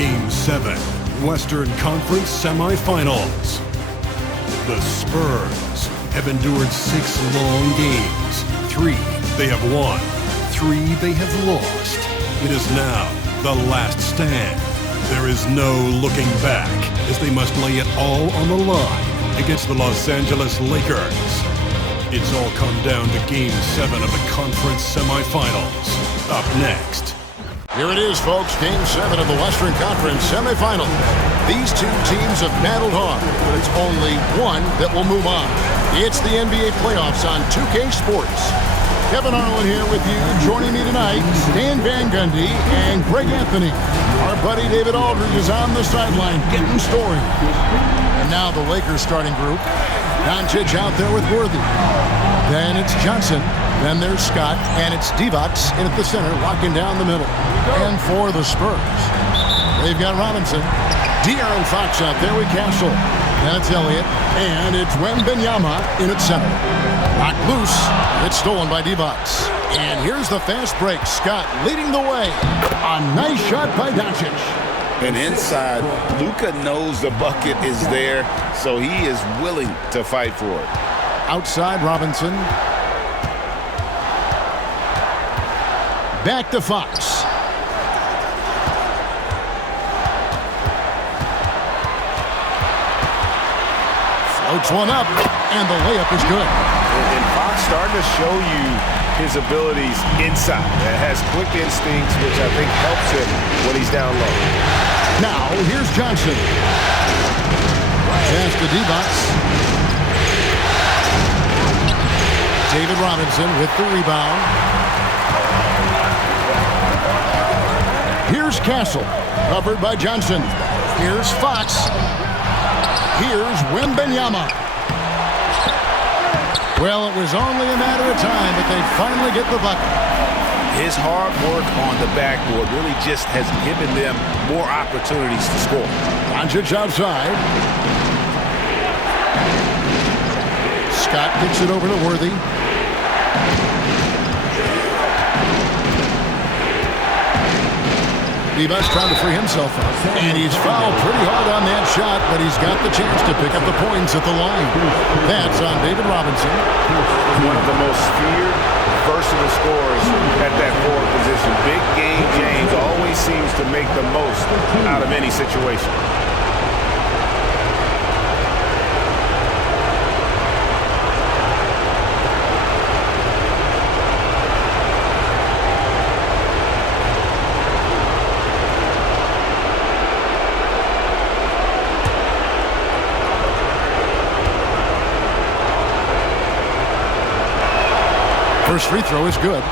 Game 7, Western Conference Semifinals. The Spurs have endured 6 long games. 3 they have won, 3 they have lost. It is now the last stand. There is no looking back as they must lay it all on the line against the Los Angeles Lakers. It's all come down to Game 7 of the conference semifinals. Up next. Here it is, folks. Game 7 of the Western Conference semifinal. These two teams have battled hard, but it's only one that will move on. It's the NBA playoffs on 2K Sports. Kevin Harlan here with you. Joining me tonight, Stan Van Gundy and Greg Anthony. Our buddy David Aldridge is on the sideline getting stories. And now the Lakers starting group. HIige out there with Worthy. Then it's Johnson. Then there's Scott. And it's Divac in at the center, locking down the middle. And for the Spurs, they've got Robinson. De'Aaron Fox out there with Castle. Then it's Elliott. And it's Wembanyama in at center. Knocked loose. It's stolen by Divac. And here's the fast break. Scott leading the way. A nice shot by Doncic. And inside, Luka knows the bucket is there, so he is willing to fight for it. Outside, Robinson. Back to Fox. Floats one up, and the layup is good. And Fox starting to show you his abilities inside. It has quick instincts, which I think helps him when he's down low. Now, here's Johnson. Pass to Divac. David Robinson with the rebound. Here's Castle, covered by Johnson. Here's Fox. Here's Wembanyama. Well, it was only a matter of time, but they finally get the bucket. His hard work on the backboard really just has given them more opportunities to score. Doncic outside. Scott kicks it over to Worthy. Divac trying to free himself up. And he's fouled pretty hard on that shot, but he's got the chance to pick up the points at the line. That's on David Robinson. One of the most feared, versatile scorers at that forward position. Big game James always seems to make the most out of any situation. First free throw is good.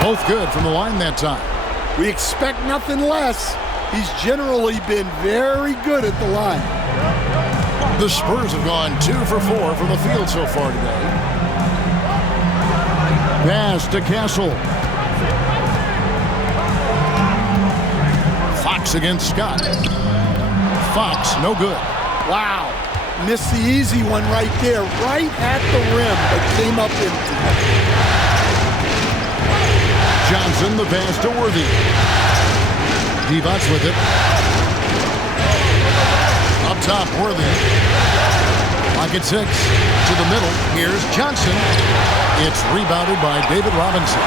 Both good from the line that time. We expect nothing less. He's generally been very good at the line. The Spurs have gone 2 for 4 from the field so far today. Pass to Castle. Fox against Scott. Fox, no good. Wow. Missed the easy one right there, right at the rim, but came up empty. Johnson, the pass to Worthy. Divac with it. Up top, Worthy. Pocket 6 to the middle. Here's Johnson. It's rebounded by David Robinson.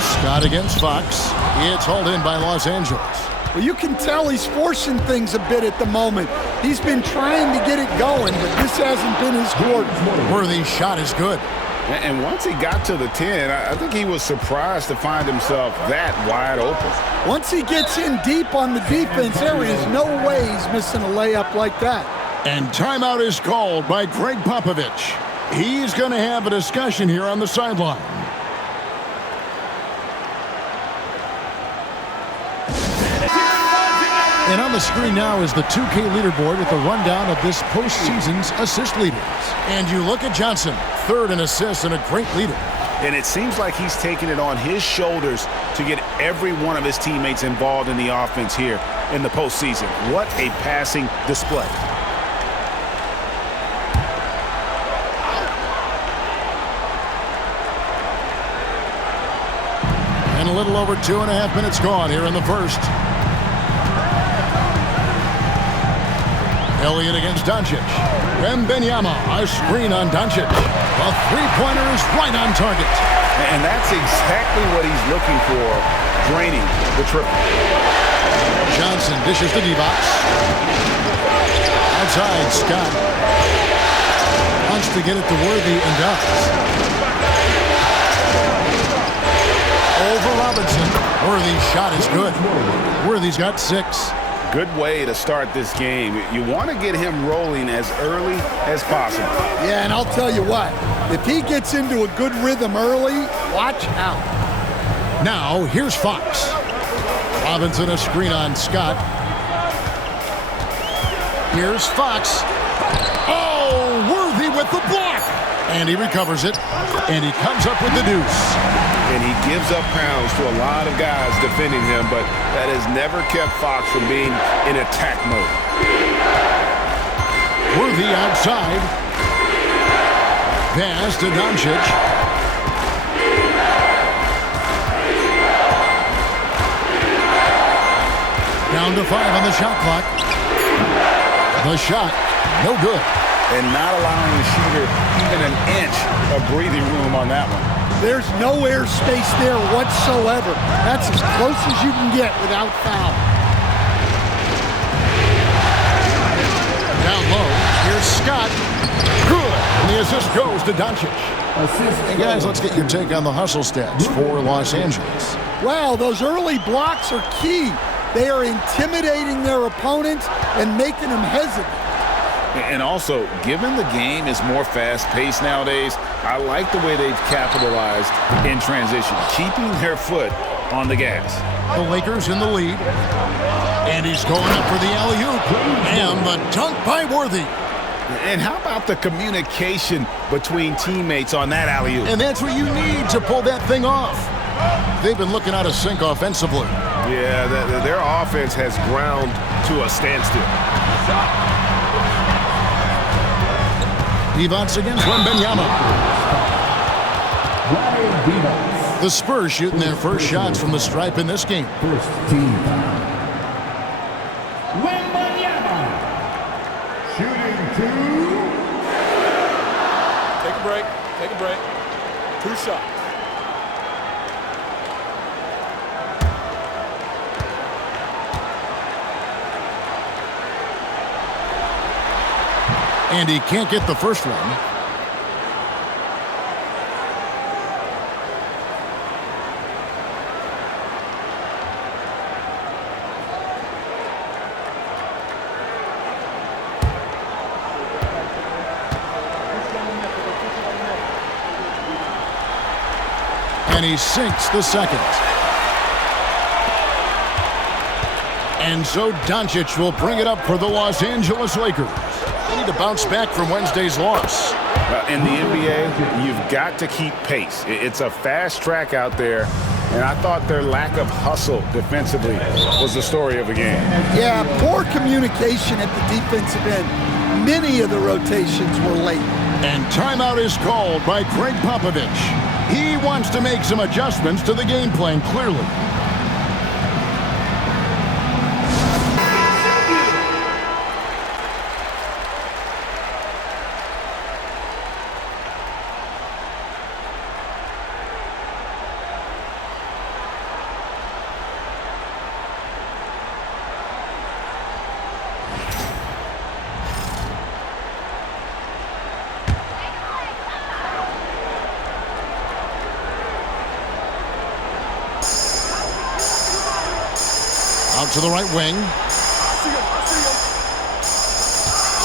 Scott against Fox. It's hauled in by Los Angeles. Well, you can tell he's forcing things a bit at the moment. He's been trying to get it going, but this hasn't been his quarter. Worthy's shot is good. And once he got to the 10, I think he was surprised to find himself that wide open. Once he gets in deep on the defense, there is no way he's missing a layup like that. And timeout is called by Greg Popovich. He's going to have a discussion here on the sideline. And on the screen now is the 2K leaderboard with a rundown of this postseason's assist leaders. And you look at Johnson, third in assists and a great leader. And it seems like he's taking it on his shoulders to get every one of his teammates involved in the offense here in the postseason. What a passing display. And a little over 2.5 minutes gone here in the first. Elliott against Doncic. Wembanyama, a screen on Doncic. A three-pointer is right on target. And that's exactly what he's looking for, draining the triple. Johnson dishes to D-box. Outside, Scott. Wants to get it to Worthy and does. Over Robinson. Worthy's shot is good. Worthy's got 6. Good way to start this game. You want to get him rolling as early as possible. Yeah, and I'll tell you what, if he gets into a good rhythm early, watch out. Now, here's Fox. Robinson a screen on Scott. Here's Fox. Oh, Worthy with the block. And he recovers it. And he comes up with the deuce. And he gives up pounds to a lot of guys defending him, but that has never kept Fox from being in attack mode. Worthy outside. Pass to Doncic. Down to 5 on the shot clock. The shot, no good. And not allowing the shooter even an inch of breathing room on that one. There's no air space there whatsoever. That's as close as you can get without foul. Down low, here's Scott. Good. And the assist goes to Doncic. And guys, let's get your take on the hustle stats for Los Angeles. Wow, those early blocks are key. They are intimidating their opponents and making them hesitant. And also, given the game is more fast-paced nowadays, I like the way they've capitalized in transition, keeping their foot on the gas. The Lakers in the lead. And he's going up for the alley-oop. And the dunk by Worthy. And how about the communication between teammates on that alley-oop? And that's what you need to pull that thing off. They've been looking out of sync offensively. Yeah, their offense has ground to a standstill. Divac against Wembanyama. The Spurs shooting their first shots from the stripe in this game. First team foul. Wembanyama. Shooting 2. Take a break. Take a break. 2 shots. And he can't get the first one. And he sinks the second. And so Doncic will bring it up for the Los Angeles Lakers. They need to bounce back from Wednesday's loss. In the NBA, you've got to keep pace. It's a fast track out there, and I thought their lack of hustle defensively was the story of the game. Yeah, poor communication at the defensive end. Many of the rotations were late. And timeout is called by Greg Popovich. He wants to make some adjustments to the game plan, clearly. Out to the right wing.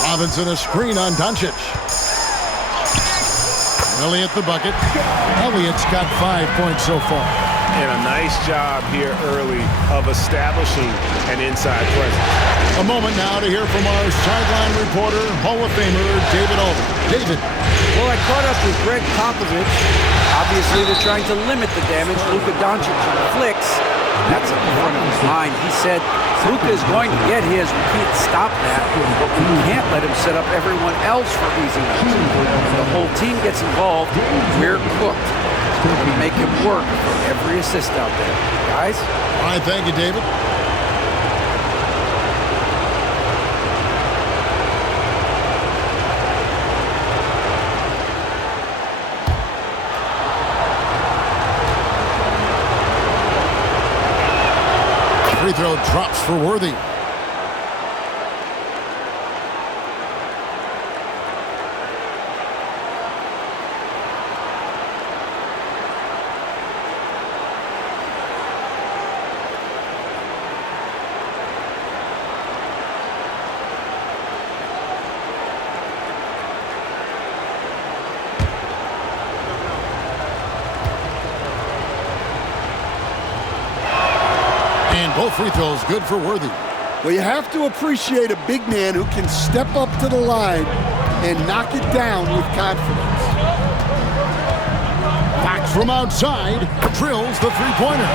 Robinson a screen on Doncic. Elliott the bucket. Elliott's got 5 points so far. and a nice job here early of establishing an inside presence. A moment now to hear from our sideline reporter, Hall of Famer David Alden. David. Well, I caught up with Greg Popovich. Obviously, they're trying to limit the damage Luka Doncic inflicts. That's at the front of his mind. He said, Luka is going to get his. We can't stop that. But we can't let him set up everyone else for easy ones. When the whole team gets involved, we're cooked. We're going to make him work for every assist out there. Guys? All right, thank you, David. Free throw drops for Worthy. Both free throws good for Worthy. Well, you have to appreciate a big man who can step up to the line and knock it down with confidence. Fox from outside drills the three-pointer.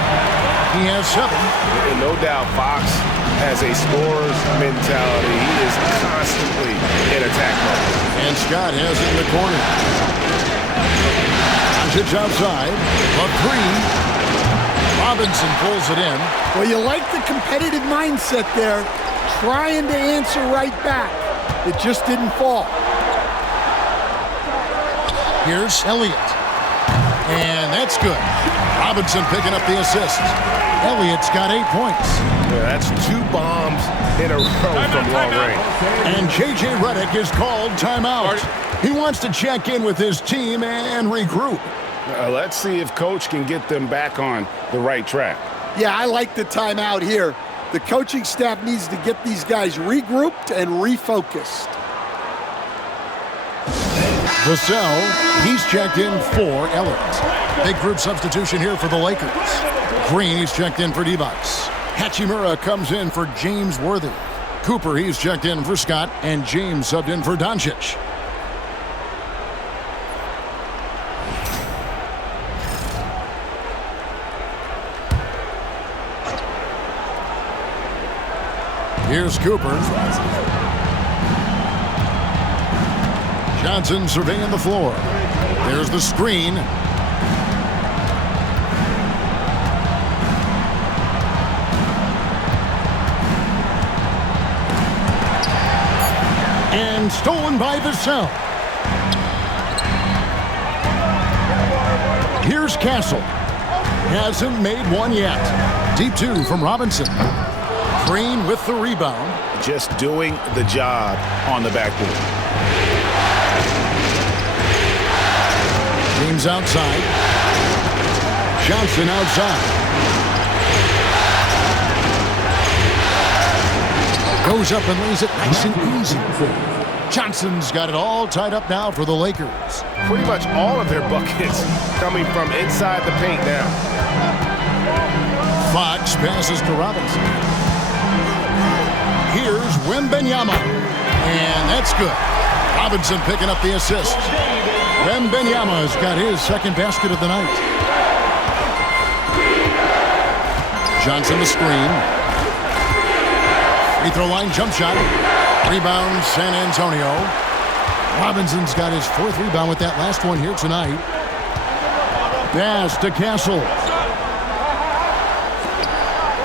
He has 7. And no doubt Fox has a scorer's mentality. He is constantly in attack mode. And Scott has it in the corner. Doncic outside. A 3. Robinson pulls it in. Well, you like the competitive mindset there, trying to answer right back. It just didn't fall. Here's Elliott. And that's good. Robinson picking up the assist. Elliott's got 8 points. Yeah, that's 2 bombs in a row from long range. And J.J. Redick is called timeout. He wants to check in with his team and regroup. Let's see if Coach can get them back on the right track. Yeah, I like the timeout here. The coaching staff needs to get these guys regrouped and refocused. Vassell, he's checked in for Elliott. Big group substitution here for the Lakers. Green, he's checked in for Divac. Hachimura comes in for James Worthy. Cooper, he's checked in for Scott, and James subbed in for Doncic. Here's Cooper. Johnson surveying the floor. There's the screen. And stolen by Vassell. Here's Castle. Hasn't made one yet. Deep 2 from Robinson. Green with the rebound. Just doing the job on the backboard. James outside. Johnson outside. Goes up and lays it nice and easy. Johnson's got it all tied up now for the Lakers. Pretty much all of their buckets coming from inside the paint now. Fox passes to Robinson. Here's Wembanyama. And that's good. Robinson picking up the assist. Wembanyama's got his second basket of the night. Johnson the screen. Free throw line jump shot. Rebound San Antonio. Robinson's got his 4th rebound with that last one here tonight. Pass to Castle.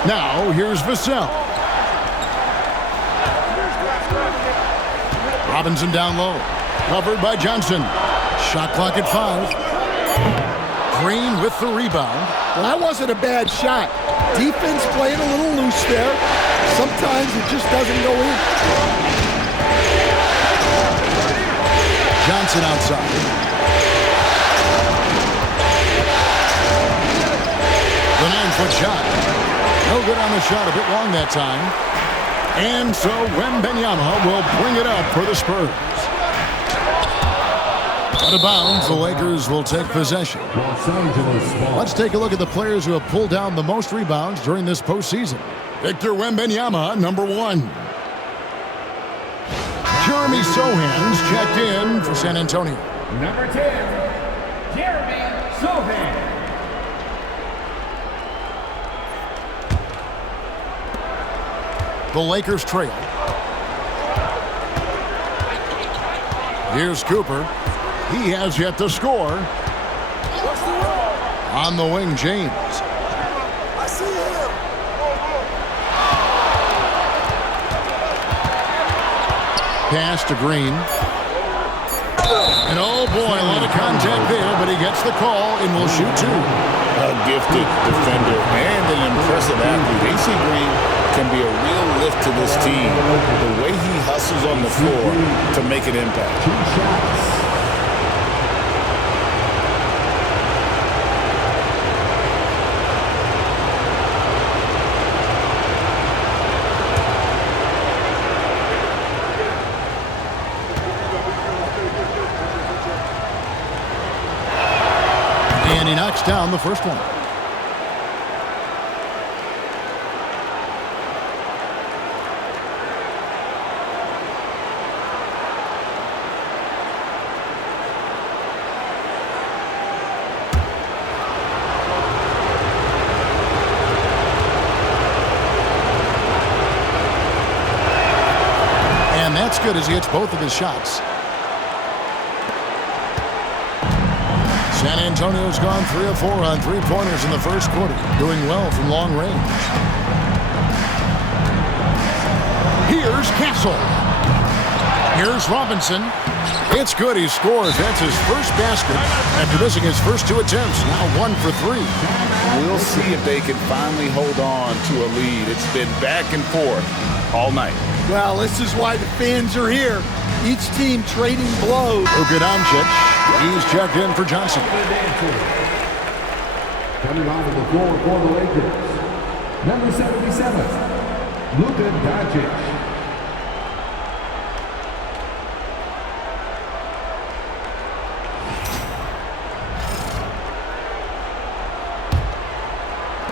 Now here's Vassell. Robinson down low. Covered by Johnson. Shot clock at 5. Green with the rebound. Well, that wasn't a bad shot. Defense playing a little loose there. Sometimes it just doesn't go in. Johnson outside. The 9-foot shot. No good on the shot. A bit long that time. And so Wembanyama will bring it up for the Spurs. Out of bounds, the Lakers will take possession. Los Angeles ball. Let's take a look at the players who have pulled down the most rebounds during this postseason. Victor Wembanyama, number 1. Jeremy Sohan's checked in for San Antonio. Number 10, Jeremy Sohan. The Lakers trail. Here's Cooper. He has yet to score. On the wing, James. I see him. Pass to Green. And oh boy, a lot of contact there, but he gets the call and will shoot 2. A gifted defender and an impressive athlete. AC Green can be a real lift to this team. The way he hustles on the floor to make an impact. 2 shots. And he knocks down the first one. And that's good as he hits both of his shots. San Antonio's gone 3 of 4 on 3-pointers in the first quarter, doing well from long range. Here's Castle. Here's Robinson. It's good. He scores. That's his first basket after missing his first 2 attempts. Now 1 for 3. We'll see if they can finally hold on to a lead. It's been back and forth all night. Well, this is why the fans are here. Each team trading blows. Luka Doncic. He's checked in for Johnson. Coming onto the floor for the Lakers. Number 77, Luka Doncic.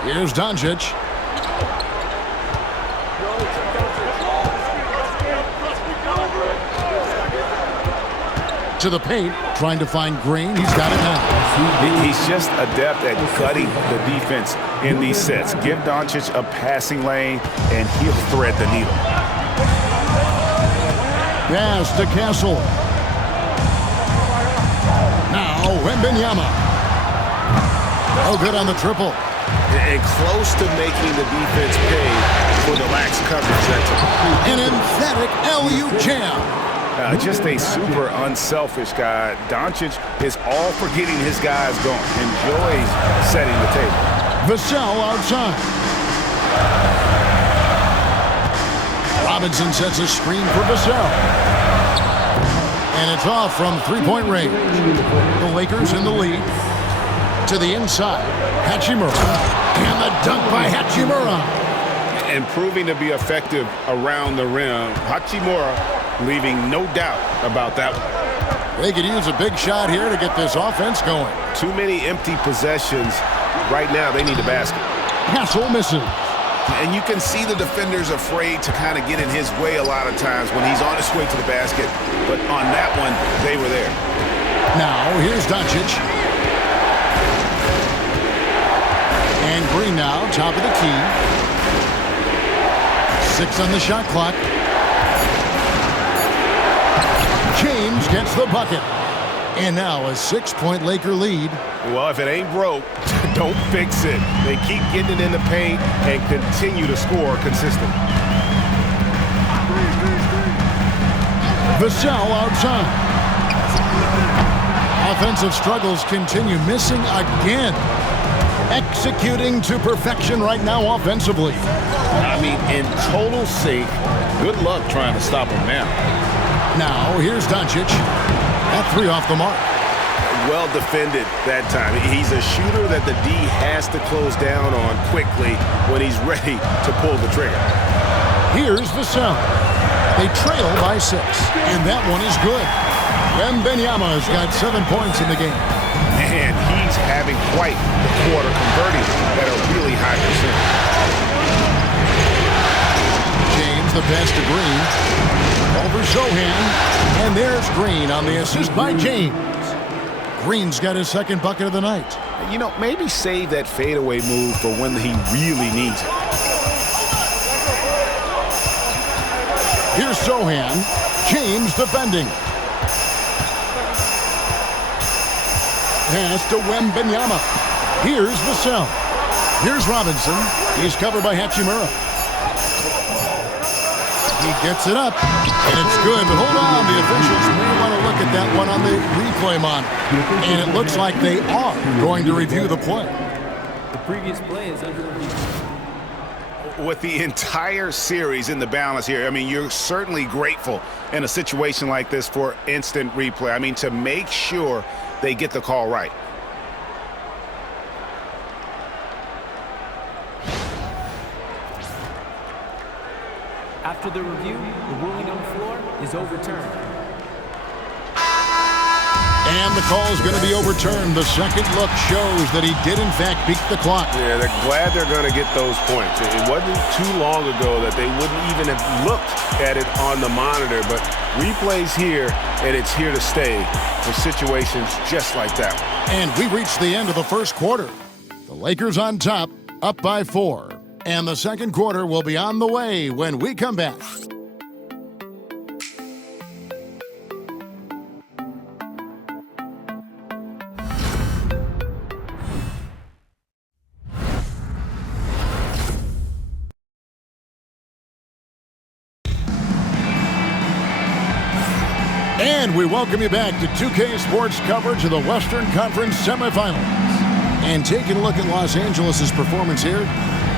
Here's Doncic. To the paint, trying to find Green. He's got it now. He's just adept at gutting the defense in these sets. Give Doncic a passing lane, and he'll thread the needle. Pass to Castle. Now Wembanyama. Oh, good on the triple. And close to making the defense pay for the lax coverage that time. An emphatic LU jam. Just a super unselfish guy. Doncic is all for getting his guys going. Enjoys setting the table. Vassell outside. Robinson sets a screen for Vassell. And it's off from 3-point range. The Lakers in the lead. To the inside. Hachimura. And the dunk by Hachimura. And proving to be effective around the rim. Hachimura leaving no doubt about that one. They could use a big shot here to get this offense going. Too many empty possessions. Right now, they need a basket. Castle misses. And you can see the defenders afraid to kind of get in his way a lot of times when he's on his way to the basket. But on that one, they were there. Now, here's Doncic. And Green now, top of the key. 6 on the shot clock. James gets the bucket. And now a 6-point Laker lead. Well, if it ain't broke, don't fix it. They keep getting it in the paint and continue to score consistently. Vassell outside. Offensive struggles continue, missing again. Executing to perfection right now offensively. I mean, in total sync. Good luck trying to stop him now. Now, here's Doncic. That 3 off the mark. Well defended that time. He's a shooter that the D has to close down on quickly when he's ready to pull the trigger. Here's Vassell. They trail by 6, and that one is good. Wembanyama's got 7 points in the game. Man, he's having quite the quarter, converting at a really high percentage. James, the pass to Green. Over Zohan. And there's Green on the assist by James. Green's got his second bucket of the night. You know, maybe save that fadeaway move for when he really needs it. Here's Zohan. James defending. Pass to Wembanyama. Here's Vassell. Here's Robinson. He's covered by Hachimura. He gets it up, and it's good. But hold on, the officials may want to look at that one on the replay monitor. And it looks like they are going to review the play. The previous play is under review. With the entire series in the balance here, I mean, you're certainly grateful in a situation like this for instant replay. I mean, to make sure they get the call right. After the review, the ruling on the floor is overturned. And the call is going to be overturned. The second look shows that he did, in fact, beat the clock. Yeah, they're glad they're going to get those points. It wasn't too long ago that they wouldn't even have looked at it on the monitor, but replays here, and it's here to stay for situations just like that. And we reached the end of the first quarter. The Lakers on top, up by 4. And the second quarter will be on the way when we come back. And we welcome you back to 2K Sports coverage of the Western Conference semifinals. And taking a look at Los Angeles' performance here,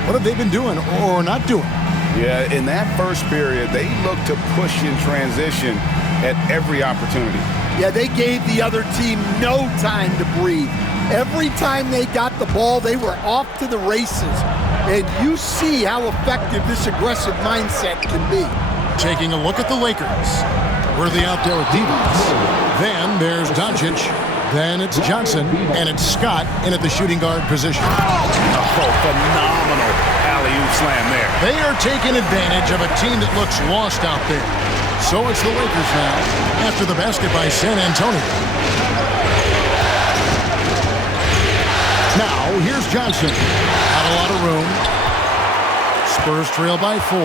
what have they been doing or not doing? Yeah, in that first period, they looked to push in transition at every opportunity. Yeah, they gave the other team no time to breathe. Every time they got the ball, they were off to the races. And you see how effective this aggressive mindset can be. Taking a look at the Lakers. Worthy out there with Divas. Then there's Doncic. Then it's Johnson. And it's Scott in at the shooting guard position. Oh, phenomenal alley-oop slam there. They are taking advantage of a team that looks lost out there. So it's the Lakers now, after the basket by San Antonio. Now, here's Johnson. Not a lot of room. Spurs trail by 4.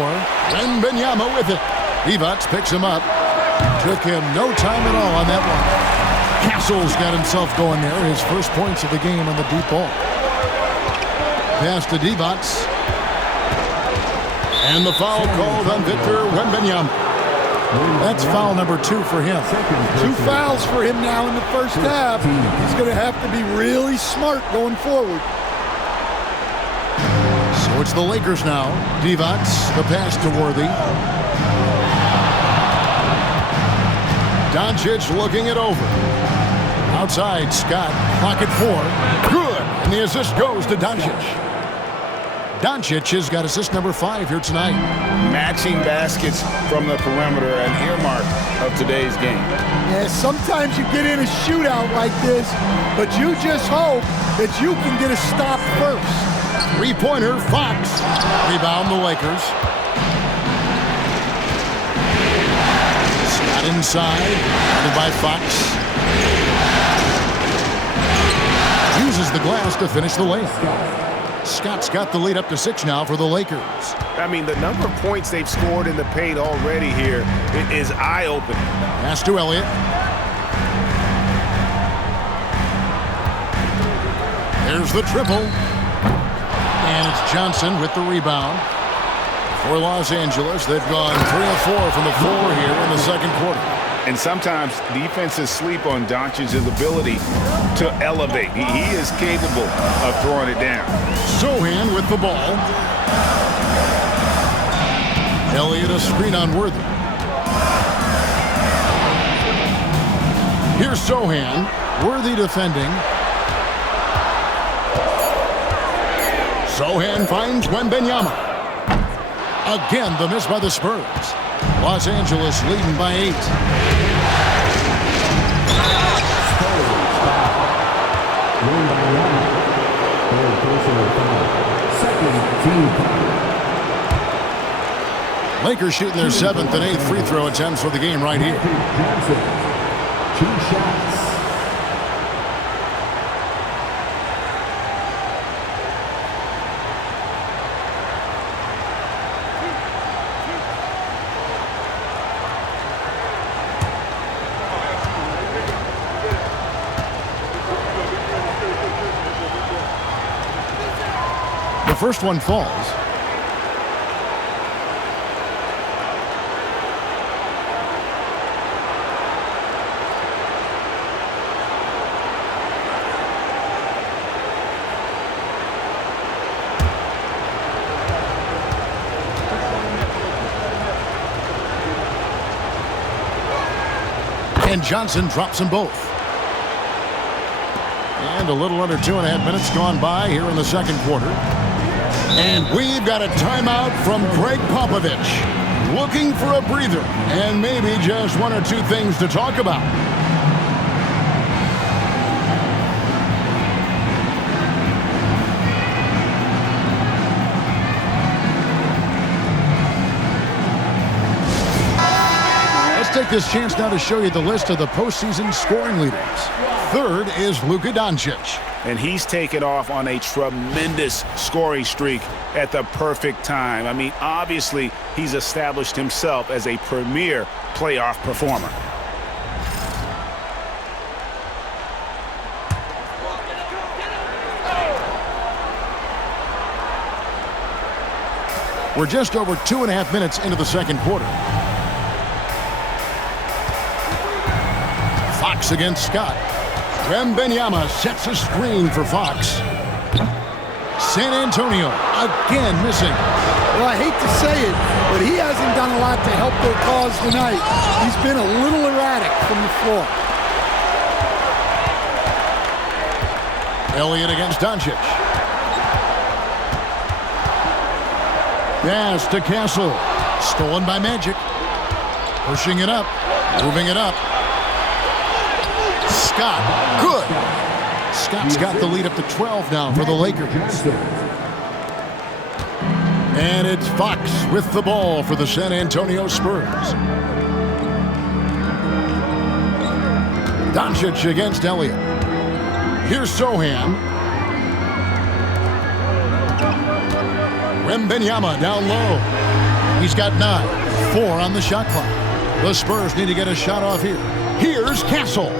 Wembanyama with it. Divac picks him up. Took him no time at all on that one. Castle's got himself going there. His first points of the game on the deep ball. Pass to Divac. And the foul called on Victor Wembanyama. That's foul number 2 for him. 2 fouls for him now in the first half. He's going to have to be really smart going forward. So it's the Lakers now. Divac, the pass to Worthy. Doncic looking it over. Outside, Scott, clock at 4. Good! And the assist goes to Doncic. Doncic has got assist number 5 here tonight. Matching baskets from the perimeter, an earmark of today's game. Yeah, sometimes you get in a shootout like this, but you just hope that you can get a stop first. Three-pointer, Fox. Rebound the Lakers. Scott inside, guarded by Fox. Uses the glass to finish the layup. Scott's got the lead up to 6 now for the Lakers. I mean, the number of points they've scored in the paint already here is eye-opening. Pass to Elliott. There's the triple. And it's Johnson with the rebound. For Los Angeles, they've gone 3 of 4 from the floor here in the second quarter. And sometimes defenses sleep on Doncic's ability to elevate. He is capable of throwing it down. Zohan with the ball. Elliott a screen on Worthy. Here's Zohan. Worthy defending. Zohan finds Wembanyama. Again, the miss by the Spurs. Los Angeles leading by 8. Lakers shooting their 7th and 8th free throw attempts for the game right here. Johnson, 2 shots. The first one falls. And Johnson drops them both. And a little under 2.5 minutes gone by here in the second quarter. And we've got a timeout from Greg Popovich. Looking for a breather and maybe just 1 or 2 things to talk about. Take this chance now to show you the list of the postseason scoring leaders. Third is Luka Doncic. And he's taken off on a tremendous scoring streak at the perfect time. I mean, obviously, he's established himself as a premier playoff performer. We're just over 2.5 minutes into the second quarter. Fox against Scott. Wembanyama sets a screen for Fox. San Antonio again missing. Well, I hate to say it, but he hasn't done a lot to help their cause tonight. He's been a little erratic from the floor. Elliott against Doncic. Pass to Castle. Stolen by Magic. Pushing it up. Moving it up. Scott, good. Scott's got the lead up to 12 now for the Lakers. And it's Fox with the ball for the San Antonio Spurs. Doncic against Elliott. Here's Sohan. Wembanyama down low. He's got 9. 4 on the shot clock. The Spurs need to get a shot off here. Here's Castle.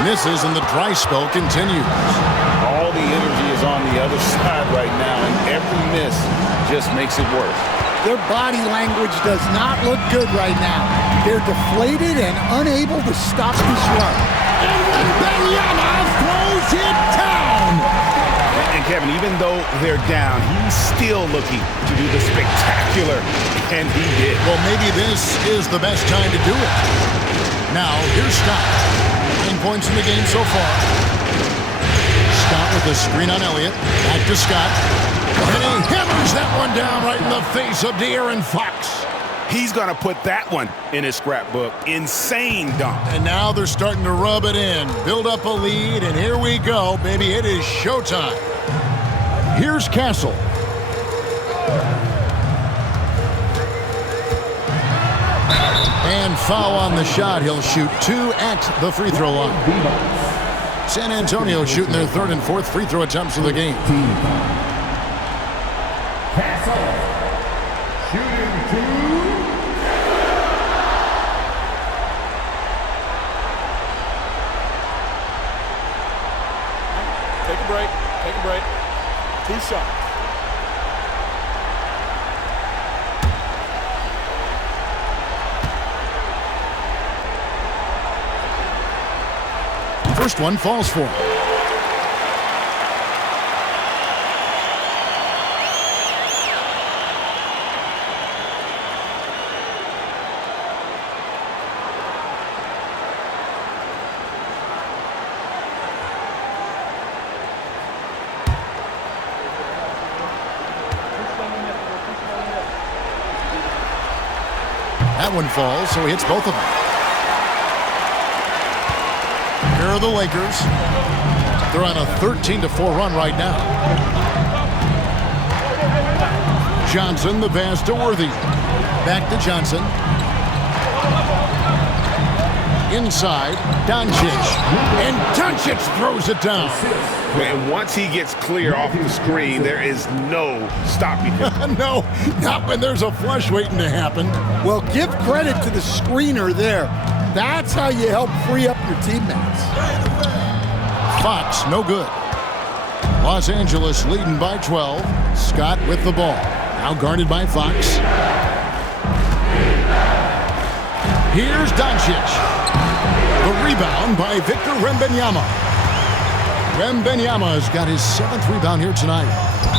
Misses and the dry spell continues. All the energy is on the other side right now, and every miss just makes it worse. Their body language does not look good right now. They're deflated and unable to stop this run. And Wembanyama throws it down. And Kevin, even though they're down, he's still looking to do the spectacular, and he did. Well, maybe this is the best time to do it. Now, here's Scott. 9 points in the game so far. Scott with a screen on Elliott. Back to Scott. And he hammers that one down right in the face of De'Aaron Fox. He's going to put that one in his scrapbook. Insane dunk. And now they're starting to rub it in. Build up a lead, and here we go, baby. It is showtime. Here's Castle. And foul on the shot. He'll shoot 2 at the free throw line. San Antonio shooting their 3rd and 4th free throw attempts of the game. Castle. Shooting 2. Take a break. Take a break. 2 shots. First one falls for him. That one falls, so he hits both of them. Here are the Lakers. They're on a 13-4 run right now. Johnson, the pass to Worthy. Back to Johnson. Inside, Doncic. And Doncic throws it down. And once he gets clear off the screen, there is no stopping him. No, not when there's a flush waiting to happen. Well, give credit to the screener there. That's how you help free up your teammates. Fox, no good. Los Angeles leading by 12. Scott with the ball. Now guarded by Fox. Here's Doncic. The rebound by Victor Wembanyama. Wembanyama's got his 7th rebound here tonight.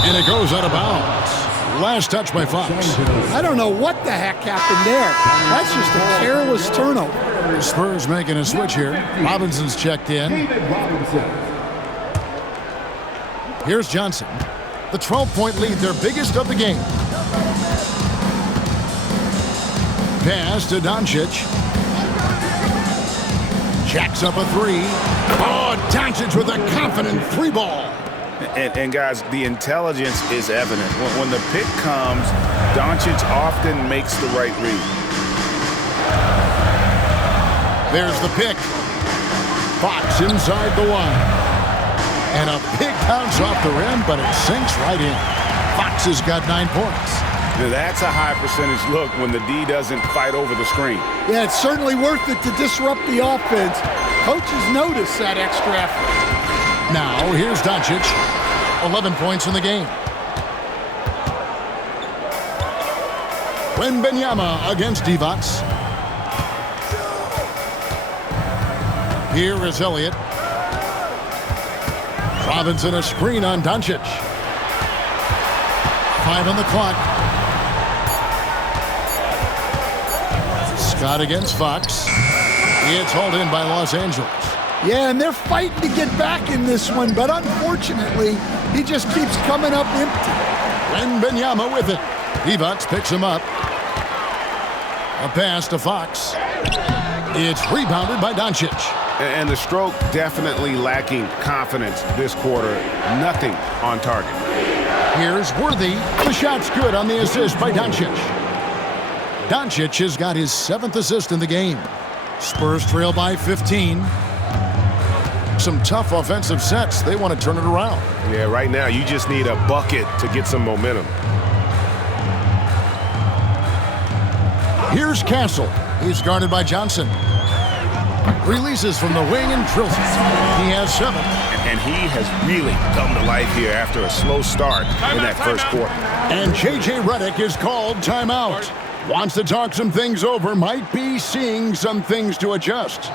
And it goes out of bounds. Last touch by Fox. I don't know what the heck happened there. That's just a careless turnover. Spurs making a switch here. Robinson's checked in. Here's Johnson. The 12-point lead, their biggest of the game. Pass to Doncic. Jacks up a 3. Oh, Doncic with a confident 3 ball. And guys, the intelligence is evident. When the pick comes, Doncic often makes the right read. There's the pick. Fox inside the line. And a big bounce off the rim, but it sinks right in. Fox has got 9 points. That's a high percentage look when the D doesn't fight over the screen. Yeah, it's certainly worth it to disrupt the offense. Coaches notice that extra effort. Now, here's Doncic. 11 points in the game. Wembanyama against Divac. Here is Elliott. Robinson a screen on Doncic. 5 on the clock. Scott against Fox. It's hauled in by Los Angeles. Yeah, and they're fighting to get back in this one, but unfortunately, he just keeps coming up empty. Wembanyama with it. Divac picks him up. A pass to Fox. It's rebounded by Doncic. And the stroke definitely lacking confidence this quarter. Nothing on target. Here's Worthy. The shot's good on the assist by Doncic. Doncic has got his 7th assist in the game. Spurs trail by 15. Some tough offensive sets. They want to turn it around. Yeah, right now you just need a bucket to get some momentum. Here's Castle. He's guarded by Johnson. Releases from the wing and drills it. He has 7. And he has really come to life here after a slow start in that first quarter. And J.J. Redick is called timeout. Wants to talk some things over. Might be seeing some things to adjust.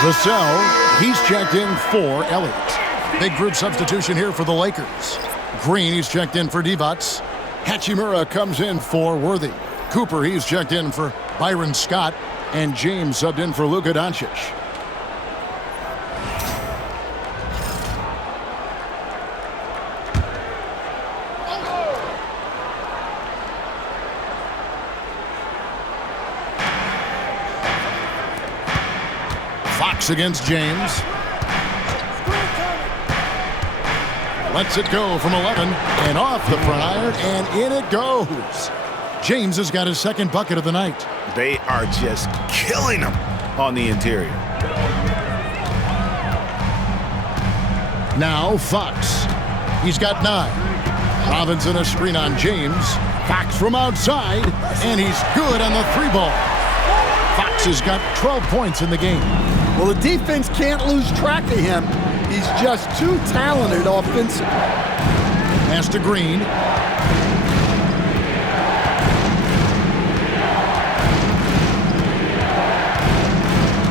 Vassell, he's checked in for Elliott. Big group substitution here for the Lakers. Green, he's checked in for Divac. Hachimura comes in for Worthy. Cooper, he's checked in for Byron Scott. And James subbed in for Luka Doncic. Fox against James. Lets it go from 11 and off the front iron, and in it goes. James has got his 2nd bucket of the night. They are just killing him on the interior. Now Fox. He's got 9. Robinson a screen on James. Fox from outside, and he's good on the 3-ball. Fox has got 12 points in the game. Well, the defense can't lose track of him. He's just too talented offensively. Pass to Green.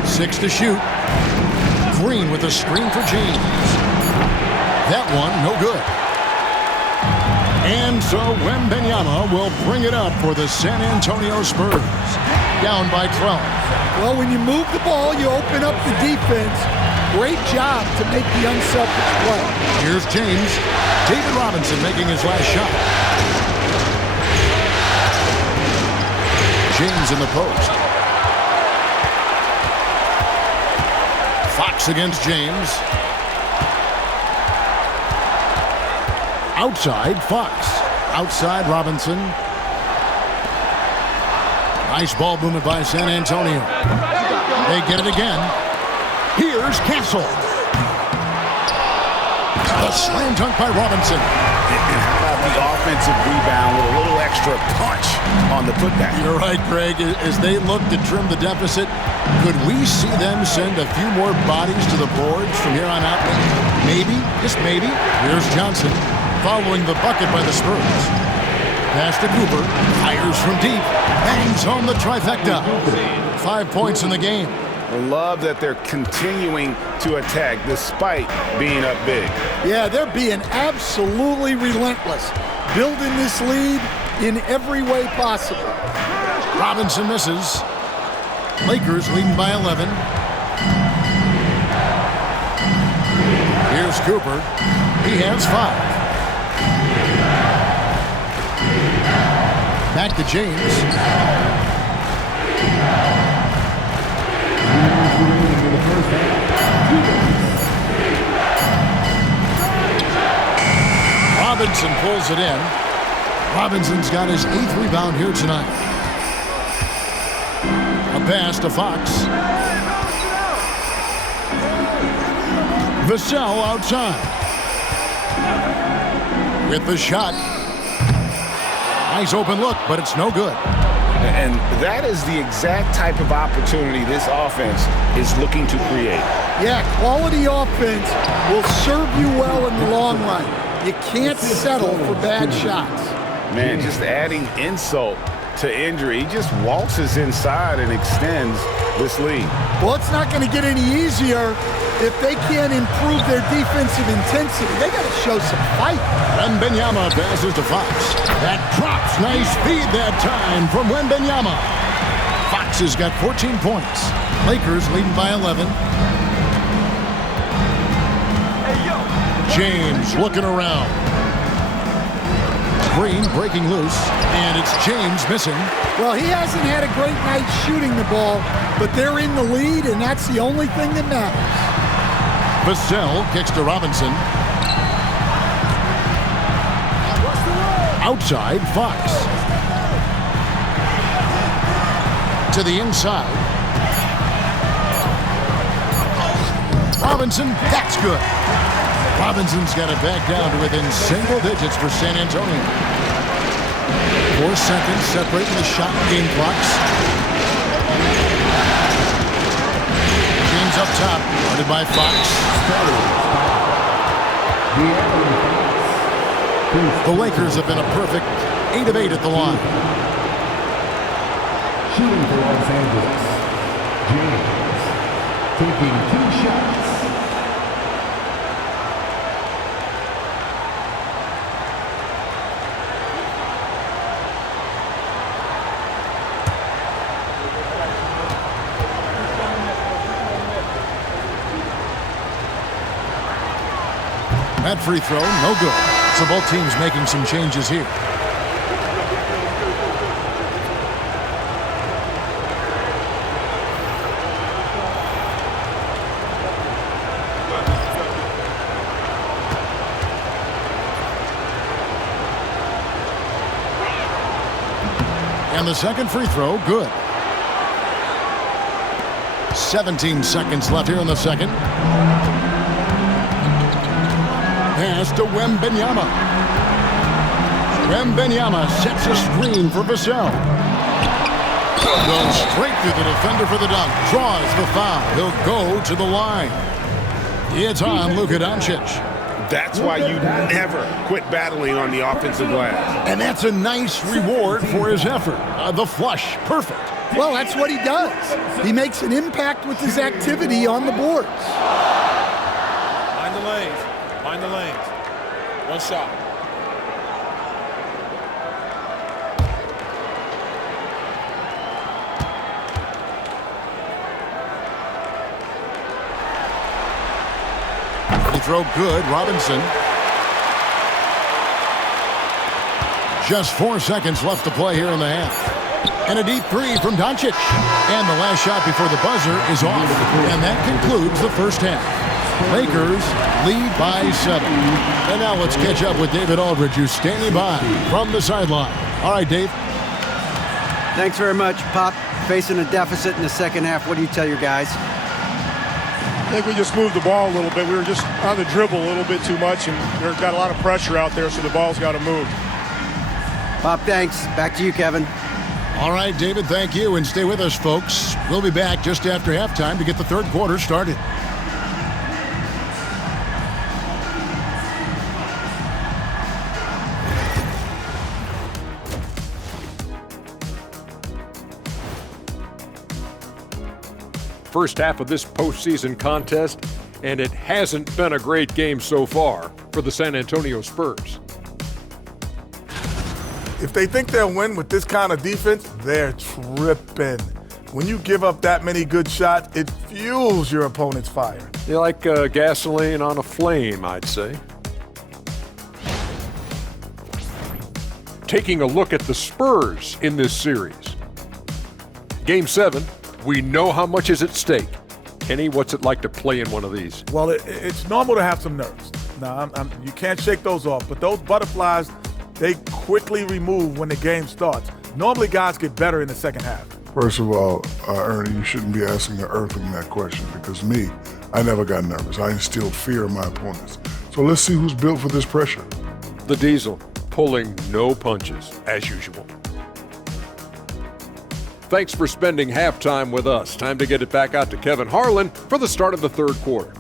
Six to shoot. Green with a screen for James. That one, no good. And so Wembanyama will bring it up for the San Antonio Spurs. Down by 12. Well, when you move the ball, you open up the defense. Great job to make the unselfish play. Here's James. David Robinson making his last shot. James in the post. Fox against James. Outside, Fox. Outside, Robinson. Nice ball movement by San Antonio. They get it again. Here's Castle. A slam dunk by Robinson. And how about the offensive rebound with a little extra punch on the putback? You're right, Greg. As they look to trim the deficit, could we see them send a few more bodies to the boards from here on out? Maybe, just maybe. Here's Johnson following the bucket by the Spurs. Pass to Cooper. Fires from deep. Bangs home the trifecta. 5 points in the game. I love that they're continuing to attack despite being up big. Yeah, they're being absolutely relentless, building this lead in every way possible. Robinson misses. Lakers leading by 11. Here's Cooper. He has 5. Back to James. Robinson pulls it in. Robinson's got his 8th rebound here tonight. A pass to Fox. Vassell outside. With the shot. Nice open look, but it's no good. And that is the exact type of opportunity this offense is looking to create. Yeah, quality offense will serve you well in the long run. You can't settle for bad shots. Man, just adding insult to injury. He just waltzes inside and extends this lead. Well, it's not going to get any easier if they can't improve their defensive intensity. They got to show some fight. Wembanyama passes to Fox. That drops. Nice feed that time from Wembanyama. Fox has got 14 points. Lakers leading by 11. James looking around. Green breaking loose, and it's James missing. Well, he hasn't had a great night shooting the ball, but they're in the lead, and that's the only thing that matters. Vassell kicks to Robinson. Outside, Fox. To the inside. Robinson, that's good. Robinson's got it back down to within single digits for San Antonio. 4 seconds separating the shot game clocks. James up top, guarded by Fox. The Lakers have been a perfect 8 of 8 at the line. Shooting for Los Angeles, James taking 2 shots. That free throw, no good. So both teams making some changes here. And the second free throw, good. 17 seconds left here in the second. Pass to Wembanyama. Wembanyama sets a screen for Vassell. Goes straight through the defender for the dunk. Draws the foul. He'll go to the line. It's on Luka Doncic. That's why you never quit battling on the offensive glass. And that's a nice reward for his effort. The flush, perfect. Well, that's what he does. He makes an impact with his activity on the boards. Mind the lanes. Mind the lanes. One shot. Free throw good, Robinson. Just 4 seconds left to play here in the half. And a deep three from Doncic. And the last shot before the buzzer is off. And that concludes the first half. Lakers lead by 7. And now let's catch up with David Aldridge, who's standing by from the sideline. All right, Dave. Thanks very much, Pop. Facing a deficit in the second half, what do you tell your guys? I think we just moved the ball a little bit. We were just on the dribble a little bit too much, and we've got a lot of pressure out there, so the ball's got to move. Pop, thanks. Back to you, Kevin. All right, David, thank you. And stay with us, folks. We'll be back just after halftime to get the third quarter started. First half of this postseason contest, and it hasn't been a great game so far for the San Antonio Spurs. If they think they'll win with this kind of defense, they're tripping. When you give up that many good shots, it fuels your opponent's fire. They're like gasoline on a flame, I'd say. Taking a look at the Spurs in this series. Game 7, we know how much is at stake. Kenny, what's it like to play in one of these? Well, it's normal to have some nerves. Now, you can't shake those off, but those butterflies, they quickly remove when the game starts. Normally, guys get better in the second half. First of all, Ernie, you shouldn't be asking the Earthling that question because I never got nervous. I instilled fear in my opponents. So let's see who's built for this pressure. The Diesel, pulling no punches, as usual. Thanks for spending halftime with us. Time to get it back out to Kevin Harlan for the start of the third quarter.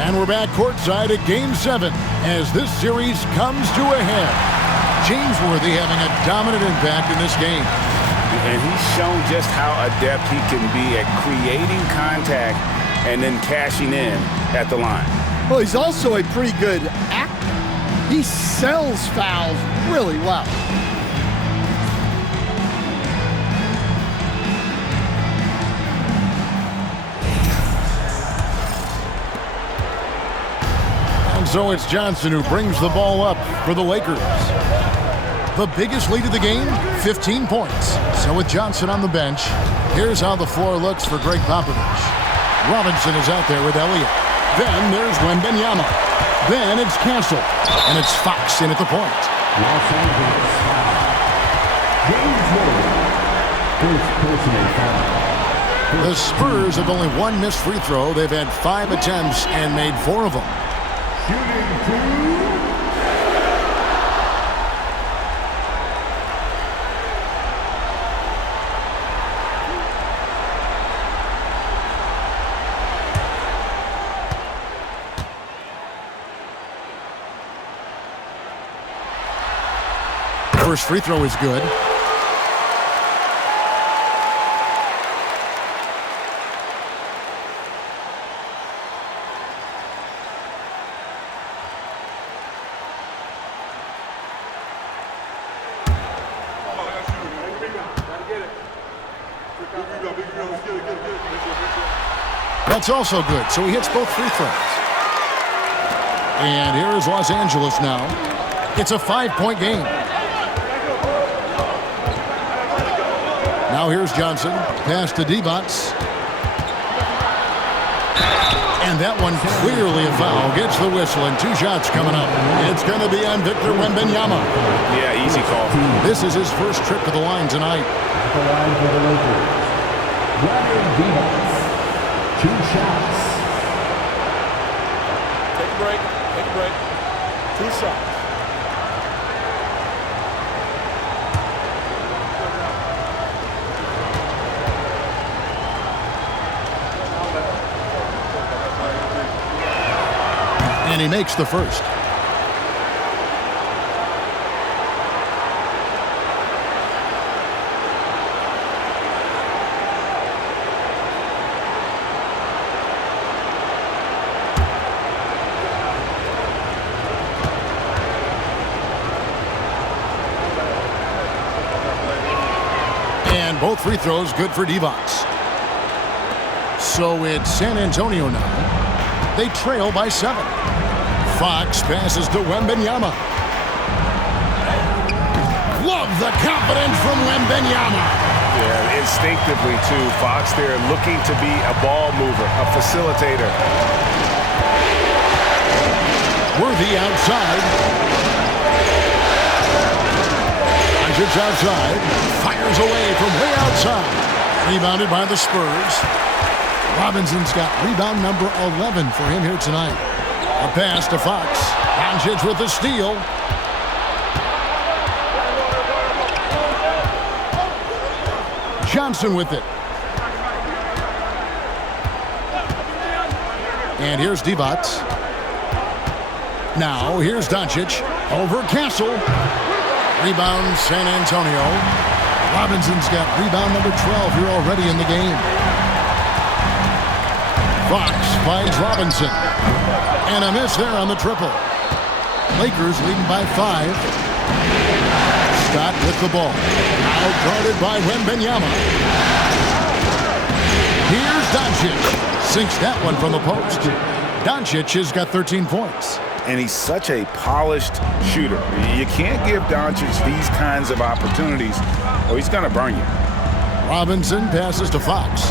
And we're back courtside at Game 7 as this series comes to a head. James Worthy having a dominant impact in this game. And he's shown just how adept he can be at creating contact and then cashing in at the line. Well, he's also a pretty good actor. He sells fouls really well. And so it's Johnson who brings the ball up for the Lakers. The biggest lead of the game, 15 points. So with Johnson on the bench, here's how the floor looks for Greg Popovich. Robinson is out there with Elliott. Then there's Wembanyama. Then it's Castle. And it's Fox in at the point. Los Angeles foul. James Worthy. First personal foul. The Spurs have only one missed free throw. They've had 5 attempts and made 4 of them. Shooting 2. First free throw is good. That's also good, so he hits both free throws. And here is Los Angeles now. It's a 5-point game. Now here's Johnson, pass to Divac. And that one clearly a foul. Gets the whistle and 2 shots coming up. It's going to be on Victor Wembanyama. Yeah, easy call. This is his first trip to the line tonight. At the line for the Lakers. Divac. 2 shots. Take a break. Take a break. 2 shots. And he makes the first. And both free throws good for Divac. So it's San Antonio now. They trail by 7. Fox passes to Wembanyama. Love the confidence from Wembanyama. Yeah, instinctively, too. Fox there looking to be a ball mover, a facilitator. Worthy outside. It's outside. Fires away from way outside. Rebounded by the Spurs. Robinson's got rebound number 11 for him here tonight. A pass to Fox. HIige with the steal. Johnson with it. And here's Divac. Now here's Doncic. Over Castle. Rebound San Antonio. Robinson's got rebound number 12 here already in the game. Fox finds Robinson. And a miss there on the triple. Lakers leading by 5. Scott with the ball. Now guarded by Wembanyama. Here's Doncic. Sinks that one from the post. Doncic has got 13 points. And he's such a polished shooter. You can't give Doncic these kinds of opportunities or he's going to burn you. Robinson passes to Fox.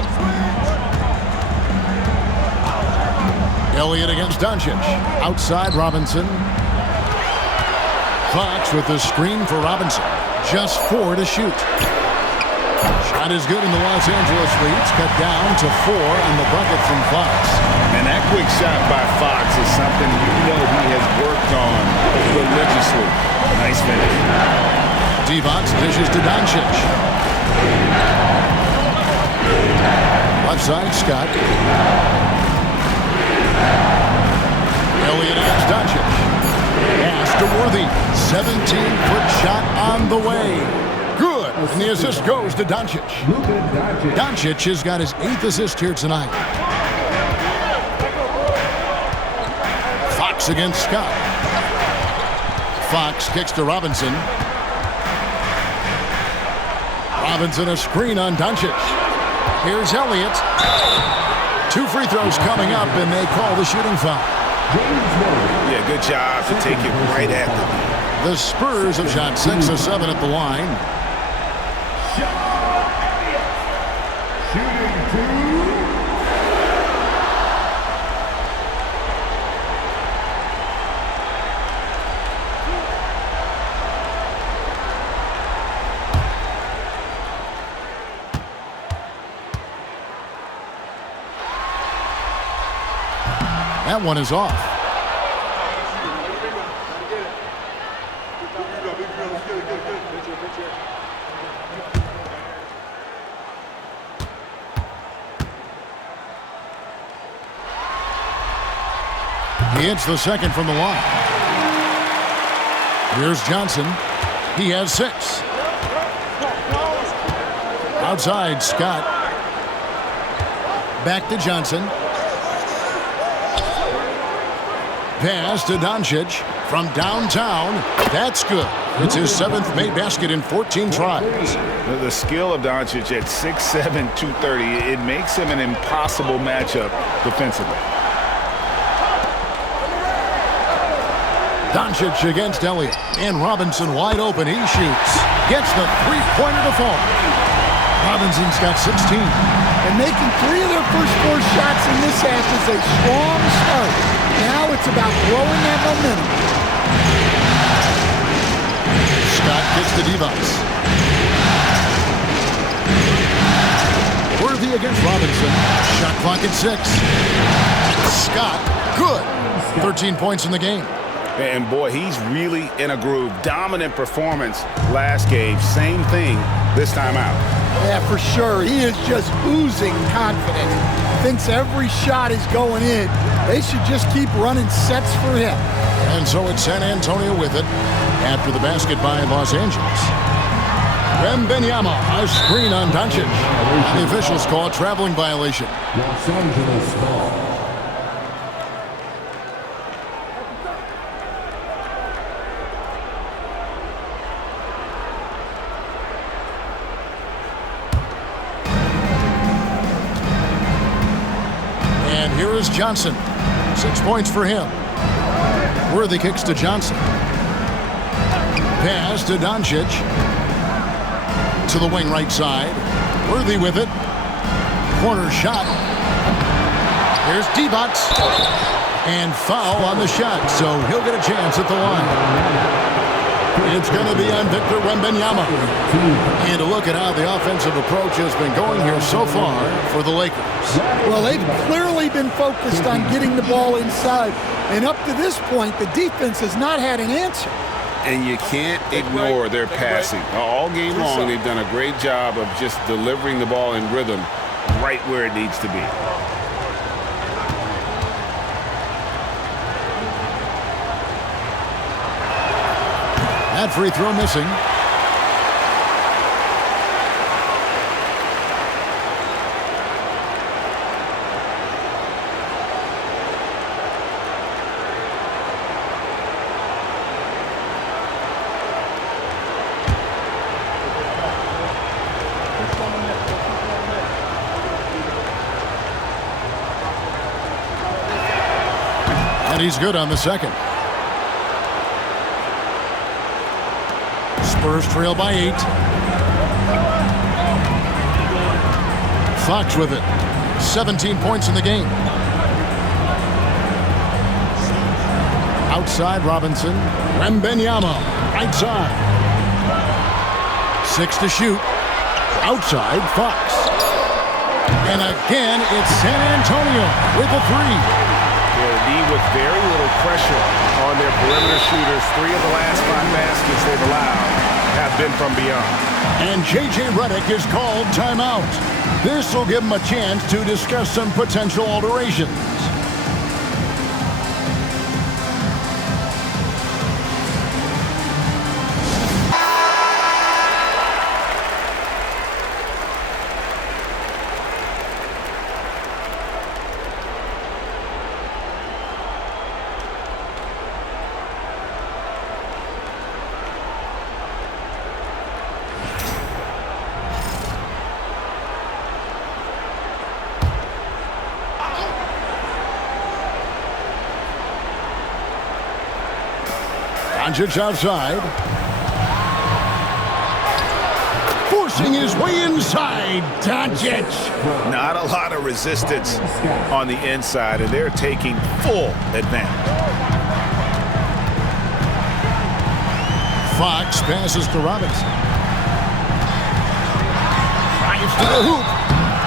Elliott against Doncic. Outside Robinson. Fox with the screen for Robinson. Just 4 to shoot. Shot is good in the Los Angeles leads. Cut down to 4 on the bucket from Fox. And that quick shot by Fox is something you know he has worked on religiously. Nice finish. Divac dishes to Doncic. Left side, Scott. Elliott against Doncic. Pass to Worthy. 17-foot shot on the way. Good. And the assist goes to Doncic. Doncic has got his 8th assist here tonight. Fox against Scott. Fox kicks to Robinson. Robinson a screen on Doncic. Here's Elliott. 2 free throws coming up, and they call the shooting foul. Yeah, good job to take it right at them. The Spurs have shot 6 of 7 at the line. That one is off. He hits the second from the line. Here's Johnson. He has 6. Outside, Scott. Back to Johnson. Pass to Doncic from downtown. That's good. It's his 7th made basket in 14 tries. The skill of Doncic at 6'7", 230, it makes him an impossible matchup defensively. Doncic against Elliott. And Robinson wide open. He shoots. Gets the three-pointer to fall. Robinson's got 16. And making 3 of their first 4 shots in this half is a strong start. Now it's about growing that momentum. Scott gets to Divac. Worthy against Robinson. Shot clock at 6. Scott, good. 13 points in the game. And boy, he's really in a groove. Dominant performance last game. Same thing this time out. Yeah, for sure. He is just oozing confidence. Thinks every shot is going in. They should just keep running sets for him. And so it's San Antonio with it after the basket by Los Angeles. Wembanyama, a screen on Doncic. The officials call a traveling violation. Los Angeles ball. And here is Johnson. 6 points for him. Worthy kicks to Johnson. Pass to Doncic. To the wing right side. Worthy with it. Corner shot. Here's D-Bots. And foul on the shot, so he'll get a chance at the line. It's going to be on Victor Wembanyama. And a look at how the offensive approach has been going here so far for the Lakers. Well, they've clearly been focused on getting the ball inside. And up to this point, the defense has not had an answer. And you can't ignore their passing. All game long, they've done a great job of just delivering the ball in rhythm right where it needs to be. That free throw missing. And he's good on the second. Spurs trail by 8. Fox with it. 17 points in the game. Outside Robinson. Wembanyama. Right side. 6 to shoot. Outside Fox. And again, it's San Antonio with a 3. D with very little pressure on their perimeter shooters. 3 of the last 5 baskets they've allowed have been from beyond. And J.J. Redick is called timeout. This will give him a chance to discuss some potential alterations. Doncic outside. Forcing his way inside. Doncic. Not a lot of resistance on the inside, and they're taking full advantage. Fox passes to Robinson. Drives to the hoop.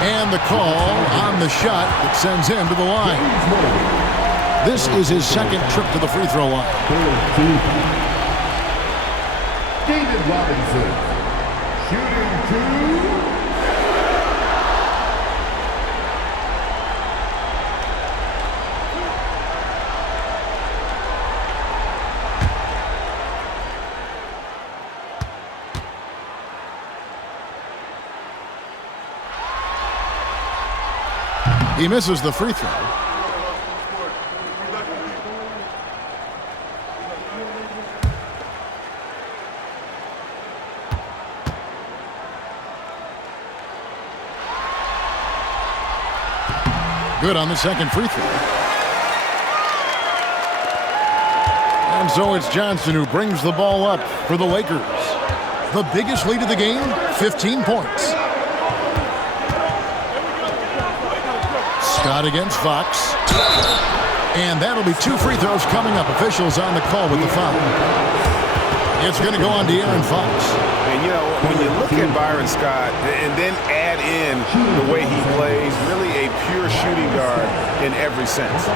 And the call on the shot that sends him to the line. This is his second trip to the free throw line. David Robinson, shooting 2. He misses the free throw. Good on the second free throw. And so it's Johnson who brings the ball up for the Lakers. The biggest lead of the game, 15 points. Scott against Fox. And that'll be 2 free throws coming up. Officials on the call with the foul. It's going to go on De'Aaron Fox. And, you know, when you look at Byron Scott and then add in the way he plays, really a pure shooting guard in every sense.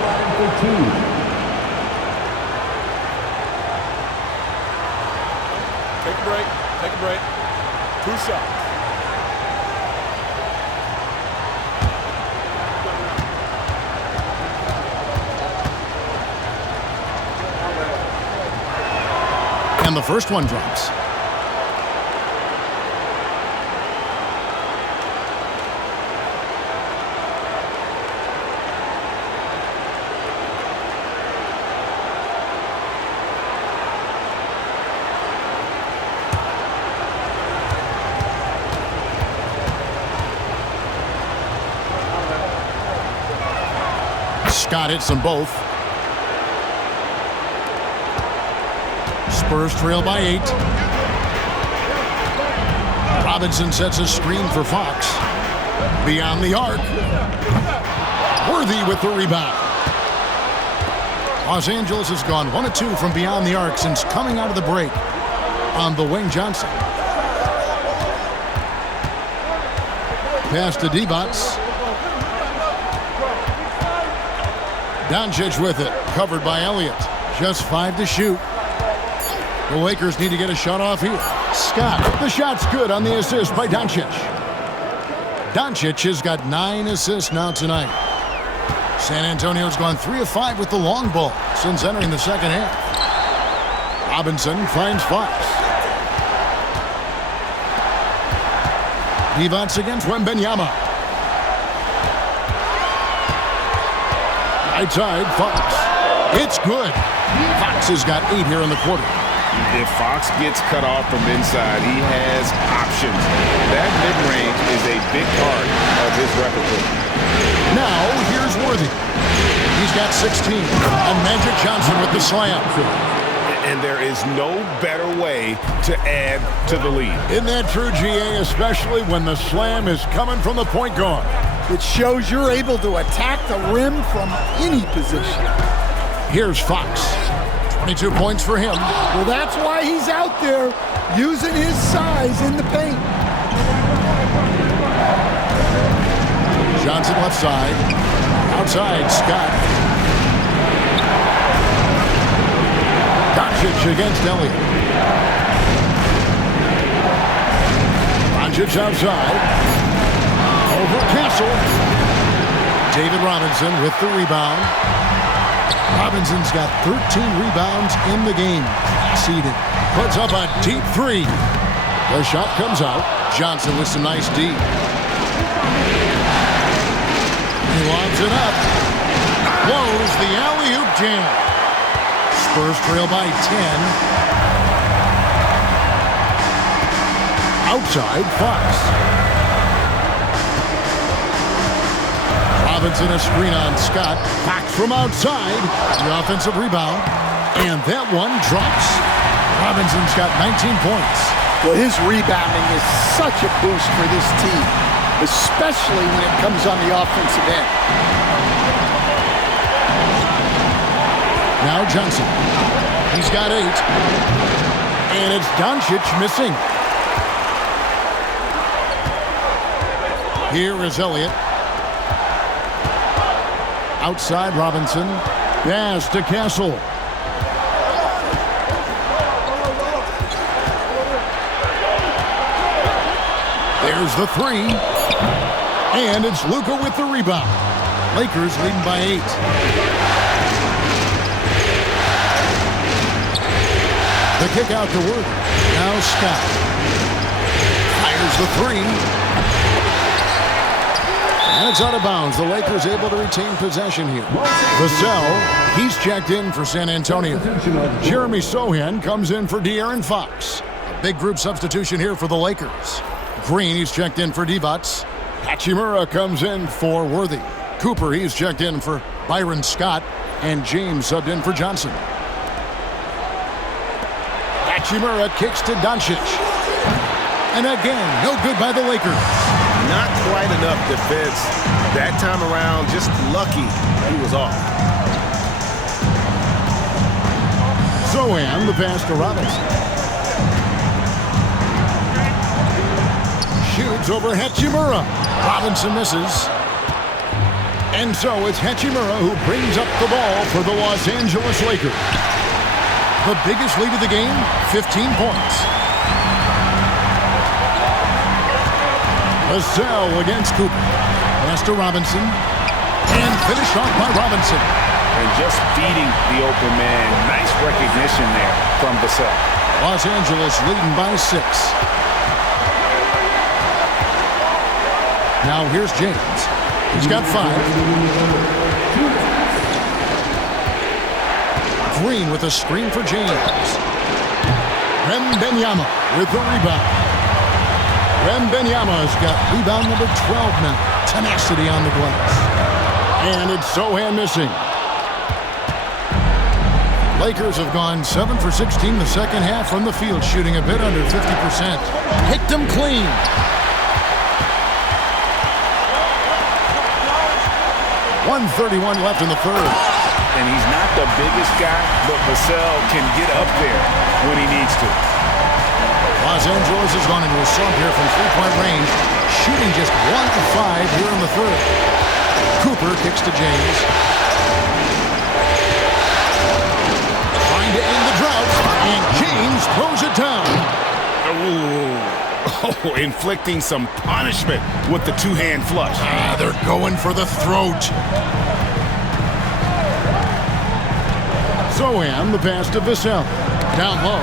Take a break. Take a break. 2 shots. And the first one drops. Scott hits them both. Spurs trail by 8. Robinson sets a screen for Fox. Beyond the arc. Worthy with the rebound. Los Angeles has gone 1 of 2 from beyond the arc since coming out of the break. On the wing, Johnson. Pass to Divac. Doncic with it. Covered by Elliott. Just 5 to shoot. The Lakers need to get a shot off here. Scott, the shot's good on the assist by Doncic. Doncic has got 9 assists now tonight. San Antonio's gone 3 of 5 with the long ball since entering the second half. Robinson finds Fox. Divac against Wembanyama. Right side, Fox. It's good. Fox has got 8 here in the quarter. If Fox gets cut off from inside, he has options. That mid-range is a big part of his repertoire. Now, here's Worthy. He's got 16. And Magic Johnson with the slam. And there is no better way to add to the lead. Isn't that true, GA? Especially when the slam is coming from the point guard. It shows you're able to attack the rim from any position. Here's Fox. 22 points for him. Well, that's why he's out there using his size in the paint. Johnson left side. Outside, Scott. Doncic against Elliott. Doncic outside. Over Castle. David Robinson with the rebound. Robinson's got 13 rebounds in the game. Seated. Puts up a deep 3. The shot comes out. Johnson with some nice D. He lobs it up. Blows the alley-oop jam. Spurs trail by 10. Outside, Fox. Robinson a screen on Scott. Back from outside. The offensive rebound. And that one drops. Robinson's got 19 points. Well, his rebounding is such a boost for this team, especially when it comes on the offensive end. Now Johnson. He's got 8. And it's Doncic missing. Here is Elliott. Outside Robinson. Pass to Castle. There's the 3. And it's Luka with the rebound. Lakers leading by 8. The kick out to Worthy. Now Scott. Fires the 3. And it's out of bounds. The Lakers able to retain possession here. Vassell, he's checked in for San Antonio. Jeremy Sohan comes in for De'Aaron Fox. A big group substitution here for the Lakers. Green, he's checked in for Divac. Hachimura comes in for Worthy. Cooper, he's checked in for Byron Scott. And James subbed in for Johnson. Hachimura kicks to Doncic. And again, no good by the Lakers. Not quite enough defense that time around. Just lucky he was off. Sohan, the pass to Robinson. Shoots over Hachimura. Robinson misses. And so it's Hachimura who brings up the ball for the Los Angeles Lakers. The biggest lead of the game, 15 points. Vassell against Cooper. Pass to Robinson. And finished off by Robinson. And just feeding the open man. Nice recognition there from Vassell. Los Angeles leading by 6. Now here's James. He's got 5. Green with a screen for James. Wembanyama with the rebound. Wembanyama's got rebound number 12 now. Tenacity on the glass. And it's Sohan missing. Lakers have gone 7 for 16 the second half from the field, shooting a bit under 50%. Hit them clean. .131 left in the third. And he's not the biggest guy, but Vassell can get up there when he needs to. Los Angeles has gone into a slump here from three-point range, shooting just 1 of 5 here in the third. Cooper kicks to James. Trying to end the drought, and James throws it down. Oh, inflicting some punishment with the two-hand flush. They're going for the throat. Sohan, the pass to Vassell. Down low,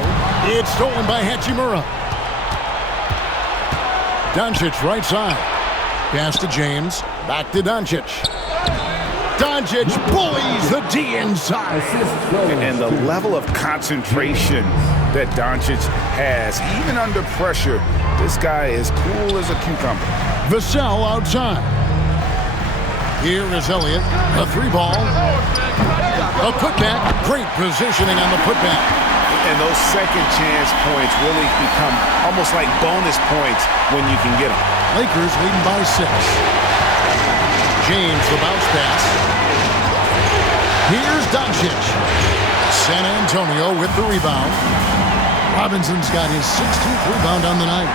it's stolen by Hachimura. Doncic right side. Pass to James, back to Doncic. Doncic bullies the D inside. And the level of concentration that Doncic has, even under pressure, this guy is cool as a cucumber. Vassell outside. Here is Elliott, a three ball. A putback, great positioning on the putback. And those second chance points really become almost like bonus points when you can get them. Lakers leading by 6. James, the bounce pass. Here's Doncic. San Antonio with the rebound. Robinson's got his 16th rebound on the night.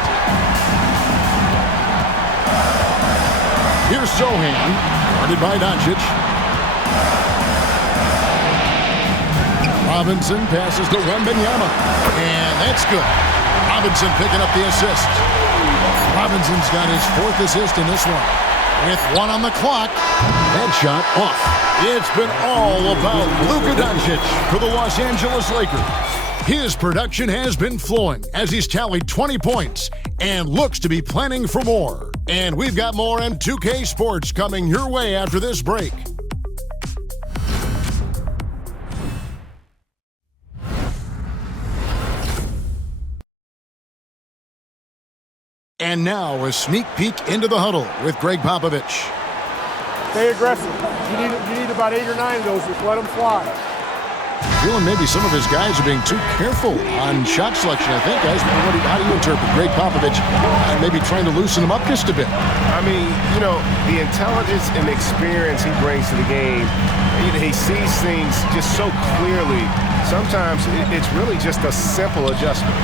Here's Sohan, guarded by Doncic. Robinson passes to Wembanyama, and that's good. Robinson picking up the assist. Robinson's got his 4th assist in this one. With 1 on the clock, that shot off. It's been all about Luka Doncic for the Los Angeles Lakers. His production has been flowing as he's tallied 20 points and looks to be planning for more. And we've got more M2K Sports coming your way after this break. And now a sneak peek into the huddle with Greg Popovich. Stay aggressive. You need about 8 or 9 of those. Just let them fly. Feeling maybe some of his guys are being too careful on shot selection, I think, guys. How do you interpret Greg Popovich maybe trying to loosen them up just a bit? I mean, you know, the intelligence and experience he brings to the game, he sees things just so clearly. Sometimes it's really just a simple adjustment.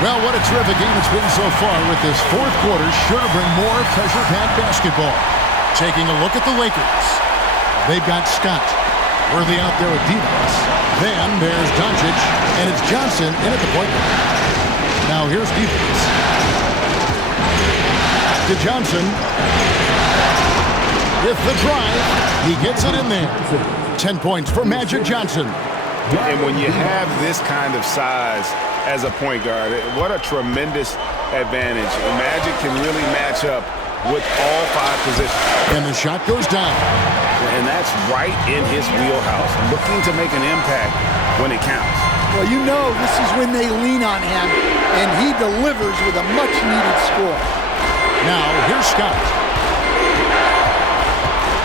Well, what a terrific game it's been so far with this 4th quarter sure to bring more pressure-packed basketball. Taking a look at the Lakers. They've got Scott. Worthy out there with defense. Then there's Doncic, and it's Johnson in at the point guard. Now here's defense. To Johnson. With the drive, he gets it in there. 10 points for Magic Johnson. And when you have this kind of size as a point guard, what a tremendous advantage. Magic can really match up with all 5 positions. And the shot goes down. And that's right in his wheelhouse, looking to make an impact when it counts. Well, you know this is when they lean on him, and he delivers with a much-needed score. Now, here's Scott.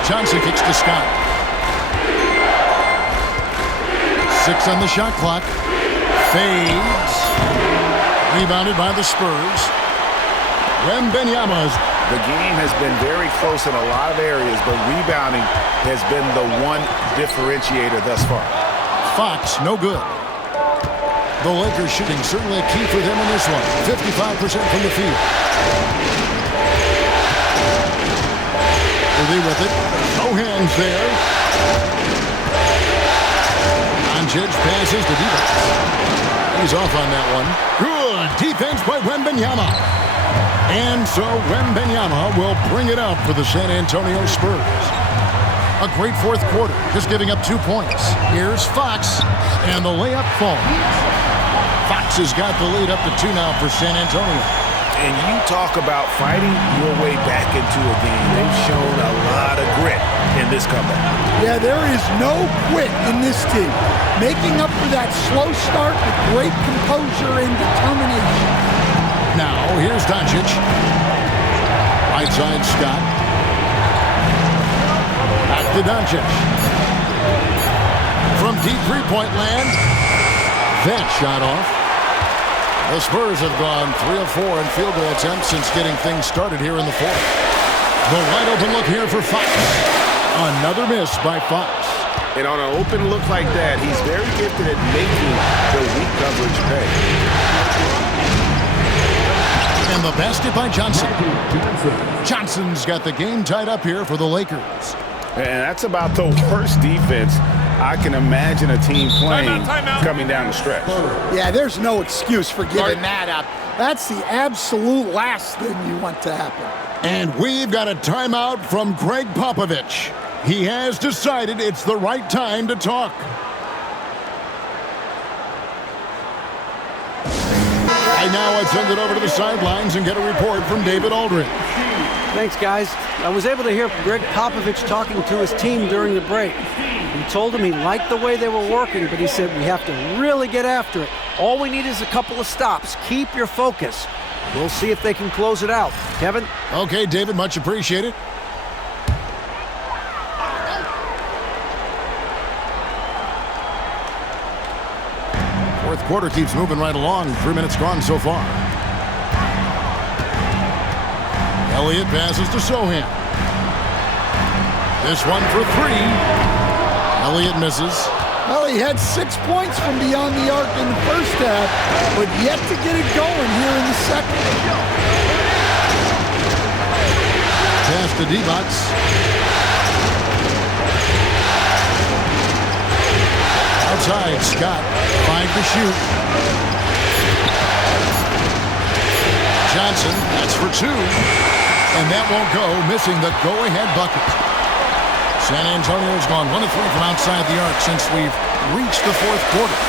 Johnson kicks to Scott. 6 on the shot clock. Fades. Rebounded by the Spurs. Wembanyama. The game has been very close in a lot of areas, but rebounding has been the one differentiator thus far. Fox, no good. The Lakers shooting certainly a key for them in this one. 55% from the field. Worthy with it. No hands there. Doncic passes to defense. He's off on that one. Good defense by Wembanyama. And so Wembanyama will bring it out for the San Antonio Spurs. A great 4th quarter, just giving up 2 points. Here's Fox, and the layup falls. Fox has got the lead up to 2 now for San Antonio. And you talk about fighting your way back into a game. They've shown a lot of grit in this comeback. Yeah, there is no quit in this team. Making up for that slow start with great composure and determination. Now, here's Doncic. Right side, Scott. to Doncic. From deep three-point land, that shot off. The Spurs have gone 3 of 4 in field goal attempts since getting things started here in the fourth. The wide open look here for Fox. Another miss by Fox. And on an open look like that, he's very gifted at making the weak coverage pay. And the basket by Johnson. Johnson's got the game tied up here for the Lakers. And that's about the worst defense I can imagine a team playing coming down the stretch. Yeah, there's no excuse for giving that up. That's the absolute last thing you want to happen. And we've got a timeout from Greg Popovich. He has decided it's the right time to talk. Right now, I'd send it over to the sidelines and get a report from David Aldridge. Thanks, guys. I was able to hear Greg Popovich talking to his team during the break. He told them he liked the way they were working, but he said we have to really get after it. All we need is a couple of stops. Keep your focus. We'll see if they can close it out. Kevin? Okay, David, much appreciated. Fourth quarter keeps moving right along. 3 minutes gone so far. Elliott passes to Sohan. This one for 3. Elliott misses. Well, he had 6 points from beyond the arc in the first half, but yet to get it going here in the second. Pass to D-Box. Outside, Scott. 5 to shoot. Johnson, that's for 2. And that won't go, missing the go-ahead bucket. San Antonio's gone 1 of 3 from outside the arc since we've reached the fourth quarter.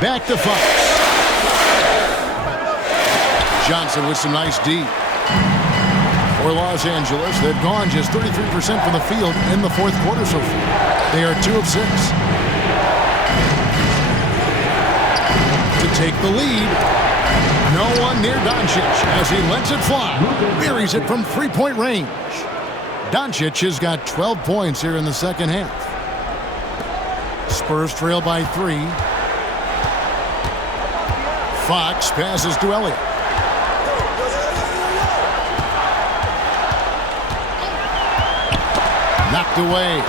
Back to Fox. Johnson with some nice D. For Los Angeles, they've gone just 33% from the field in the fourth quarter so far. They are 2 of 6. To take the lead. No one near Doncic as he lets it fly. Buries it from three-point range. Doncic has got 12 points here in the second half. Spurs trail by 3. Fox passes to Elliott. Knocked away.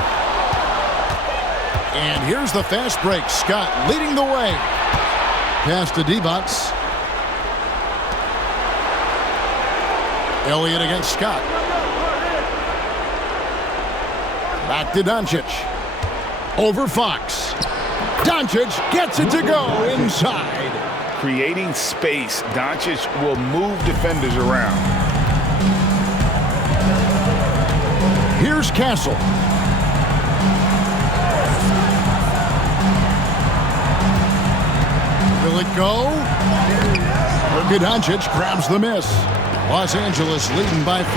And here's the fast break. Scott leading the way. Pass to D-Box. Elliott against Scott. Back to Doncic. Over Fox. Doncic gets it to go inside. Creating space, Doncic will move defenders around. Here's Castle. Will it go? Luka Doncic grabs the miss. Los Angeles leading by 5.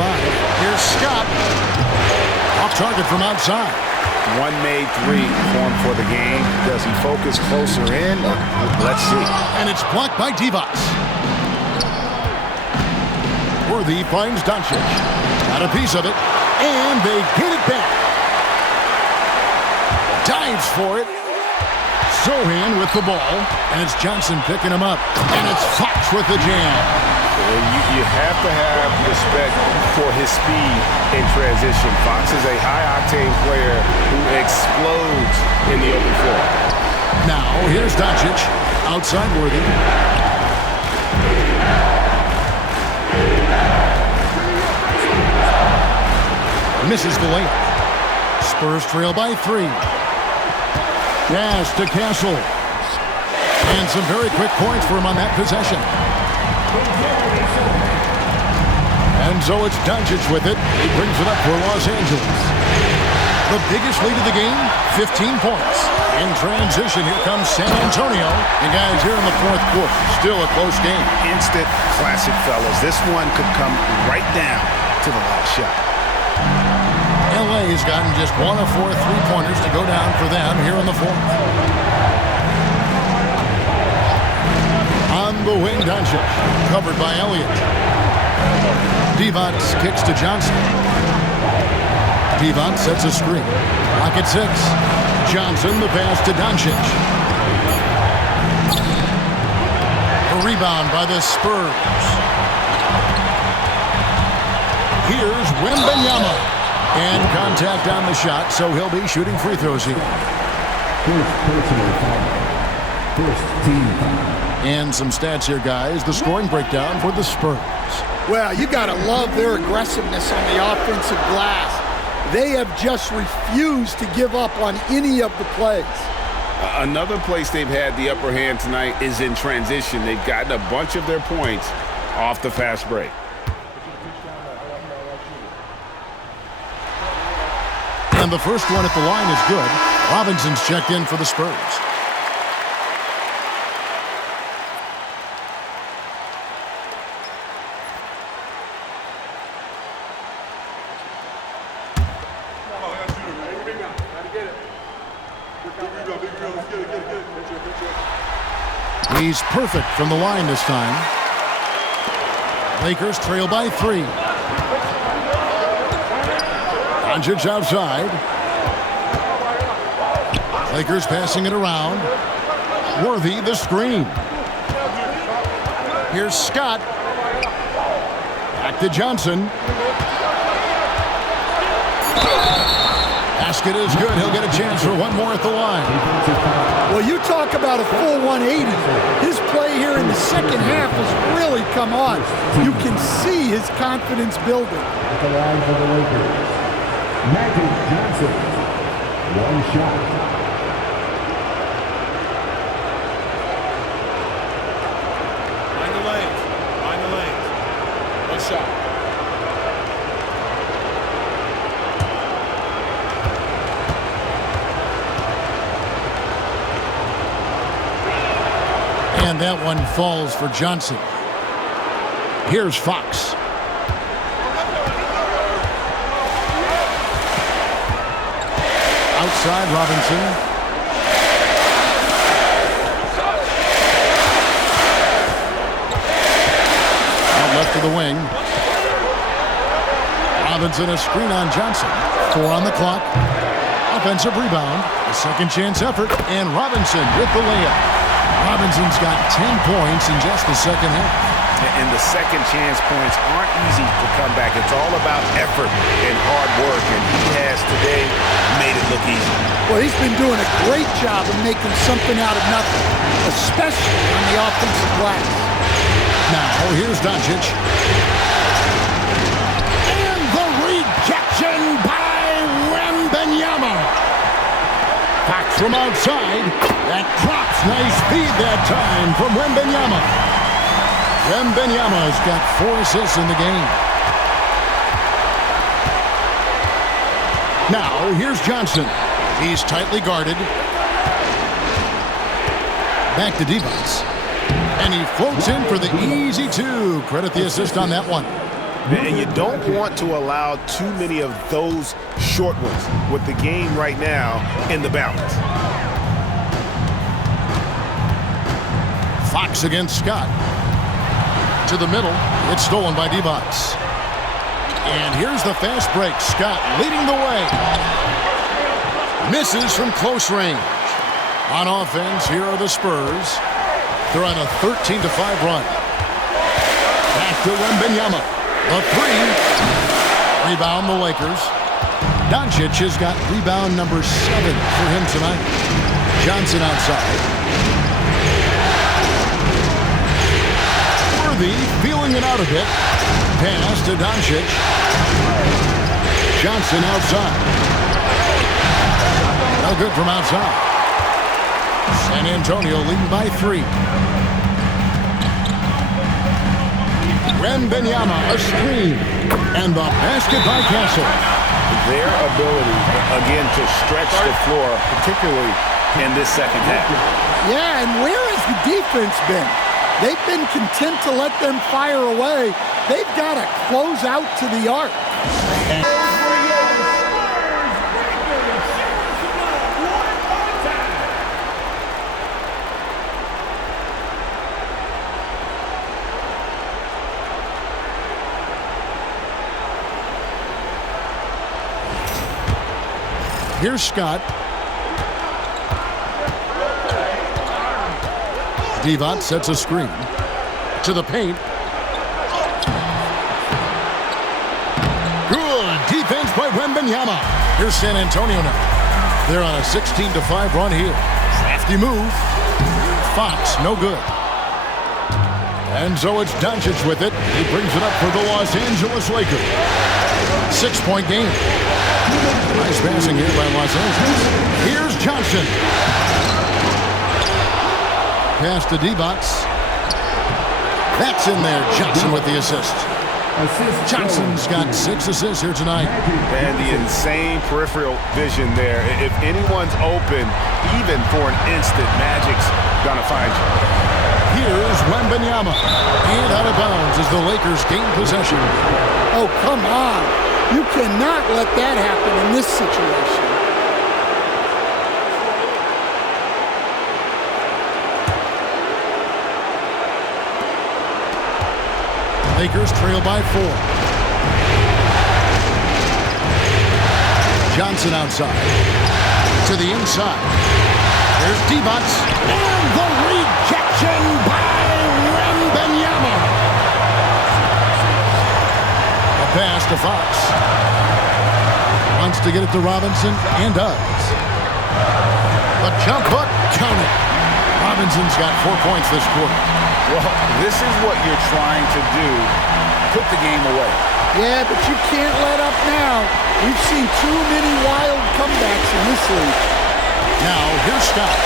Here's Scott. Off target from outside. 1 made 3 formed for the game. Does he focus closer in? Let's see. And it's blocked by Divac. Worthy finds Doncic. Got a piece of it. And they get it back. Dives for it. Sohan with the ball. And it's Johnson picking him up. And it's Fox with the jam. You have to have respect for his speed in transition. Fox is a high-octane player who explodes in the open floor. Now, here's Doncic. Outside Worthy. Misses the layup. Spurs trail by 3. Pass to Castle. And some very quick points for him on that possession. And so it's Doncic with it. He brings it up for Los Angeles. The biggest lead of the game, 15 points. In transition, here comes San Antonio. And guys, here in the fourth quarter, still a close game. Instant classic, fellas. This one could come right down to the last shot. LA has gotten just 1 of 4 3-pointers to go down for them here in the fourth. On the wing, Doncic, covered by Elliott. Devonts kicks to Johnson. Devonts sets a screen. Clock at 6. Johnson, the pass to Doncic. A rebound by the Spurs. Here's Wembanyama. And contact on the shot, so he'll be shooting free throws here. First personal foul. First team foul. And some stats here, guys. The scoring breakdown for the Spurs. Well, you got to love their aggressiveness on the offensive glass. They have just refused to give up on any of the plays. Another place they've had the upper hand tonight is in transition. They've gotten a bunch of their points off the fast break. And the first one at the line is good. Robinson's checked in for the Spurs. He's perfect from the line this time. Lakers trail by 3. Doncic outside. Lakers passing it around. Worthy the screen. Here's Scott. Back to Johnson. Basket is good. He'll get a chance for one more at the line. Well, you talk about a full 180. His play here in the second half has really come on. You can see his confidence building. At the line for the Lakers, Magic Johnson. One shot. Find the lanes. Find the lanes. One shot. And that one falls for Johnson. Here's Fox. Outside, Robinson. Out left to the wing. Robinson, a screen on Johnson. 4 on the clock. Offensive rebound. A second chance effort. And Robinson with the layup. Robinson's got 10 points in just the second half. And the second chance points aren't easy to come back. It's all about effort and hard work, and he has today made it look easy. Well, he's been doing a great job of making something out of nothing, especially on the offensive glass. Now, here's Doncic. And the rejection by Wembanyama. Back from outside. That drops. Nice feed that time from Wembanyama. Wembanyama's got 4 assists in the game. Now, here's Johnson. He's tightly guarded. Back to Devonts. And he floats in for the easy 2. Credit the assist on that one. And you don't want to allow too many of those short ones with the game right now in the balance. Fox against Scott. To the middle. It's stolen by Devonts. And here's the fast break. Scott leading the way. Misses from close range. On offense, here are the Spurs. They're on a 13-5 run. Back to Wembanyama. A 3. Rebound the Lakers. Doncic has got rebound number 7 for him tonight. Johnson outside. Worthy feeling it out a bit. Pass to Doncic. Johnson outside. No good from outside. San Antonio leading by 3. Wembanyama, a screen. And the basket by Castle. Their ability, again, to stretch the floor, particularly in this second half. Yeah, and where has the defense been? They've been content to let them fire away. They've got to close out to the arc. Here's Scott. Divac sets a screen to the paint. Good defense by Wembanyama. Here's San Antonio now. They're on a 16-5 run here. Crafty move. Fox, no good. And so it's Doncic with it. He brings it up for the Los Angeles Lakers. 6-point game. Nice passing here by Los Angeles. Here's Johnson. Pass to Divac. That's in there. Johnson with the assist. Johnson's got 6 assists here tonight. And the insane peripheral vision there. If anyone's open, even for an instant, Magic's gonna find you. Here's Wembanyama. And out of bounds as the Lakers gain possession. Oh, come on. You cannot let that happen in this situation. Lakers trail by 4. Johnson outside. To the inside. There's Divac. And the rejection by Wembanyama. A pass to Fox. Wants to get it to Robinson and does. A jump hook counted. Robinson's got 4 points this quarter. Well, this is what you're trying to do. Put the game away. Yeah, but you can't let up now. We've seen too many wild comebacks in this league. Now, here's Scott.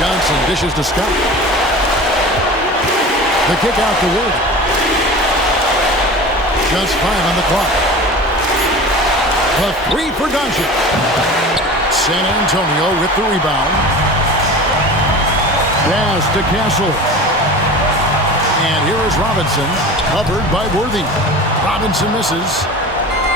Johnson dishes to Scott. The kick out to Wood. Just 5 on the clock. The 3 for Doncic. San Antonio with the rebound. Pass to Castle. And here is Robinson, covered by Worthy. Robinson misses.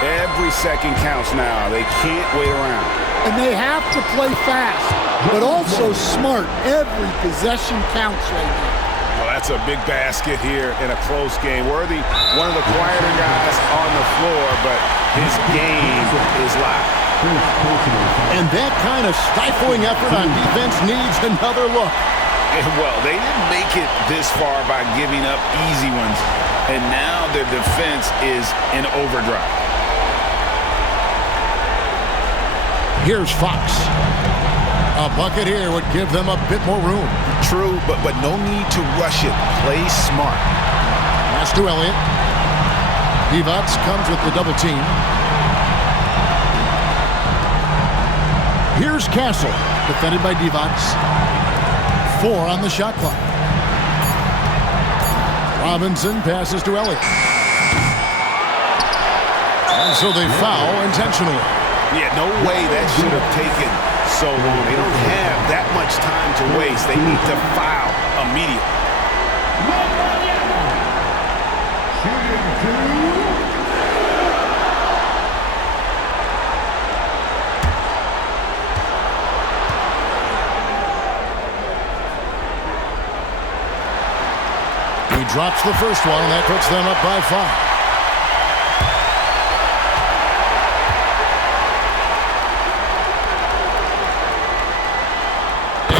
Every second counts now. They can't wait around. And they have to play fast, but also smart. Every possession counts right now. Well, that's a big basket here in a close game. Worthy, one of the quieter guys on the floor, but his game is live. And that kind of stifling effort on defense needs another look. Well, they didn't make it this far by giving up easy ones, and now their defense is in overdrive. Here's Fox. A bucket here would give them a bit more room. True, but no need to rush it. Play smart. Pass to Elliott. Divac comes with the double team. Here's Castle, defended by Divac. 4 on the shot clock. Robinson passes to Elliott. And so they foul intentionally. Yeah, no way that should have taken so long. They don't have that much time to waste. They need to foul immediately. He drops the first one, and that puts them up by 5.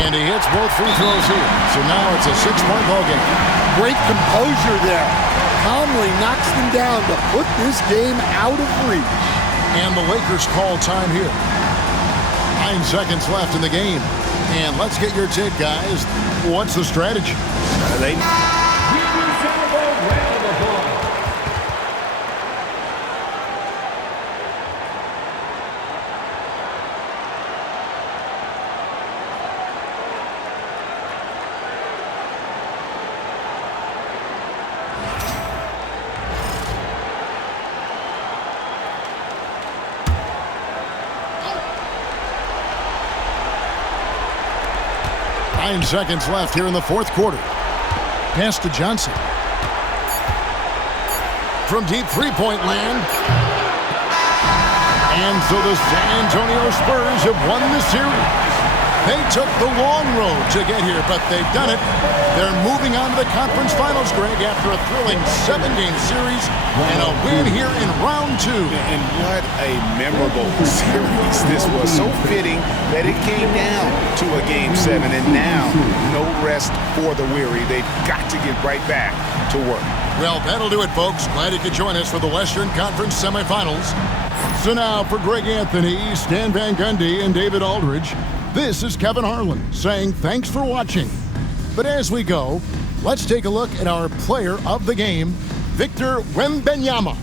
And he hits both free throws here. So now it's a 6-point ball game. Great composure there. Calmly knocks them down to put this game out of reach. And the Lakers call time here. 9 seconds left in the game. And let's get your take, guys. What's the strategy? They... Nine seconds left here in the fourth quarter. Pass to Johnson. From deep three-point land. And so the San Antonio Spurs have won the series. They took the long road to get here, but they've done it. They're moving on to the conference finals, Greg, after a thrilling 7-game series and a win here in round 2. And what a memorable series this was. So fitting that it came down to a Game 7, and now no rest for the weary. They've got to get right back to work. Well, that'll do it, folks. Glad you could join us for the Western Conference semifinals. So now for Greg Anthony, Stan Van Gundy, and David Aldridge, this is Kevin Harlan saying thanks for watching. But as we go, let's take a look at our player of the game, Victor Wembanyama.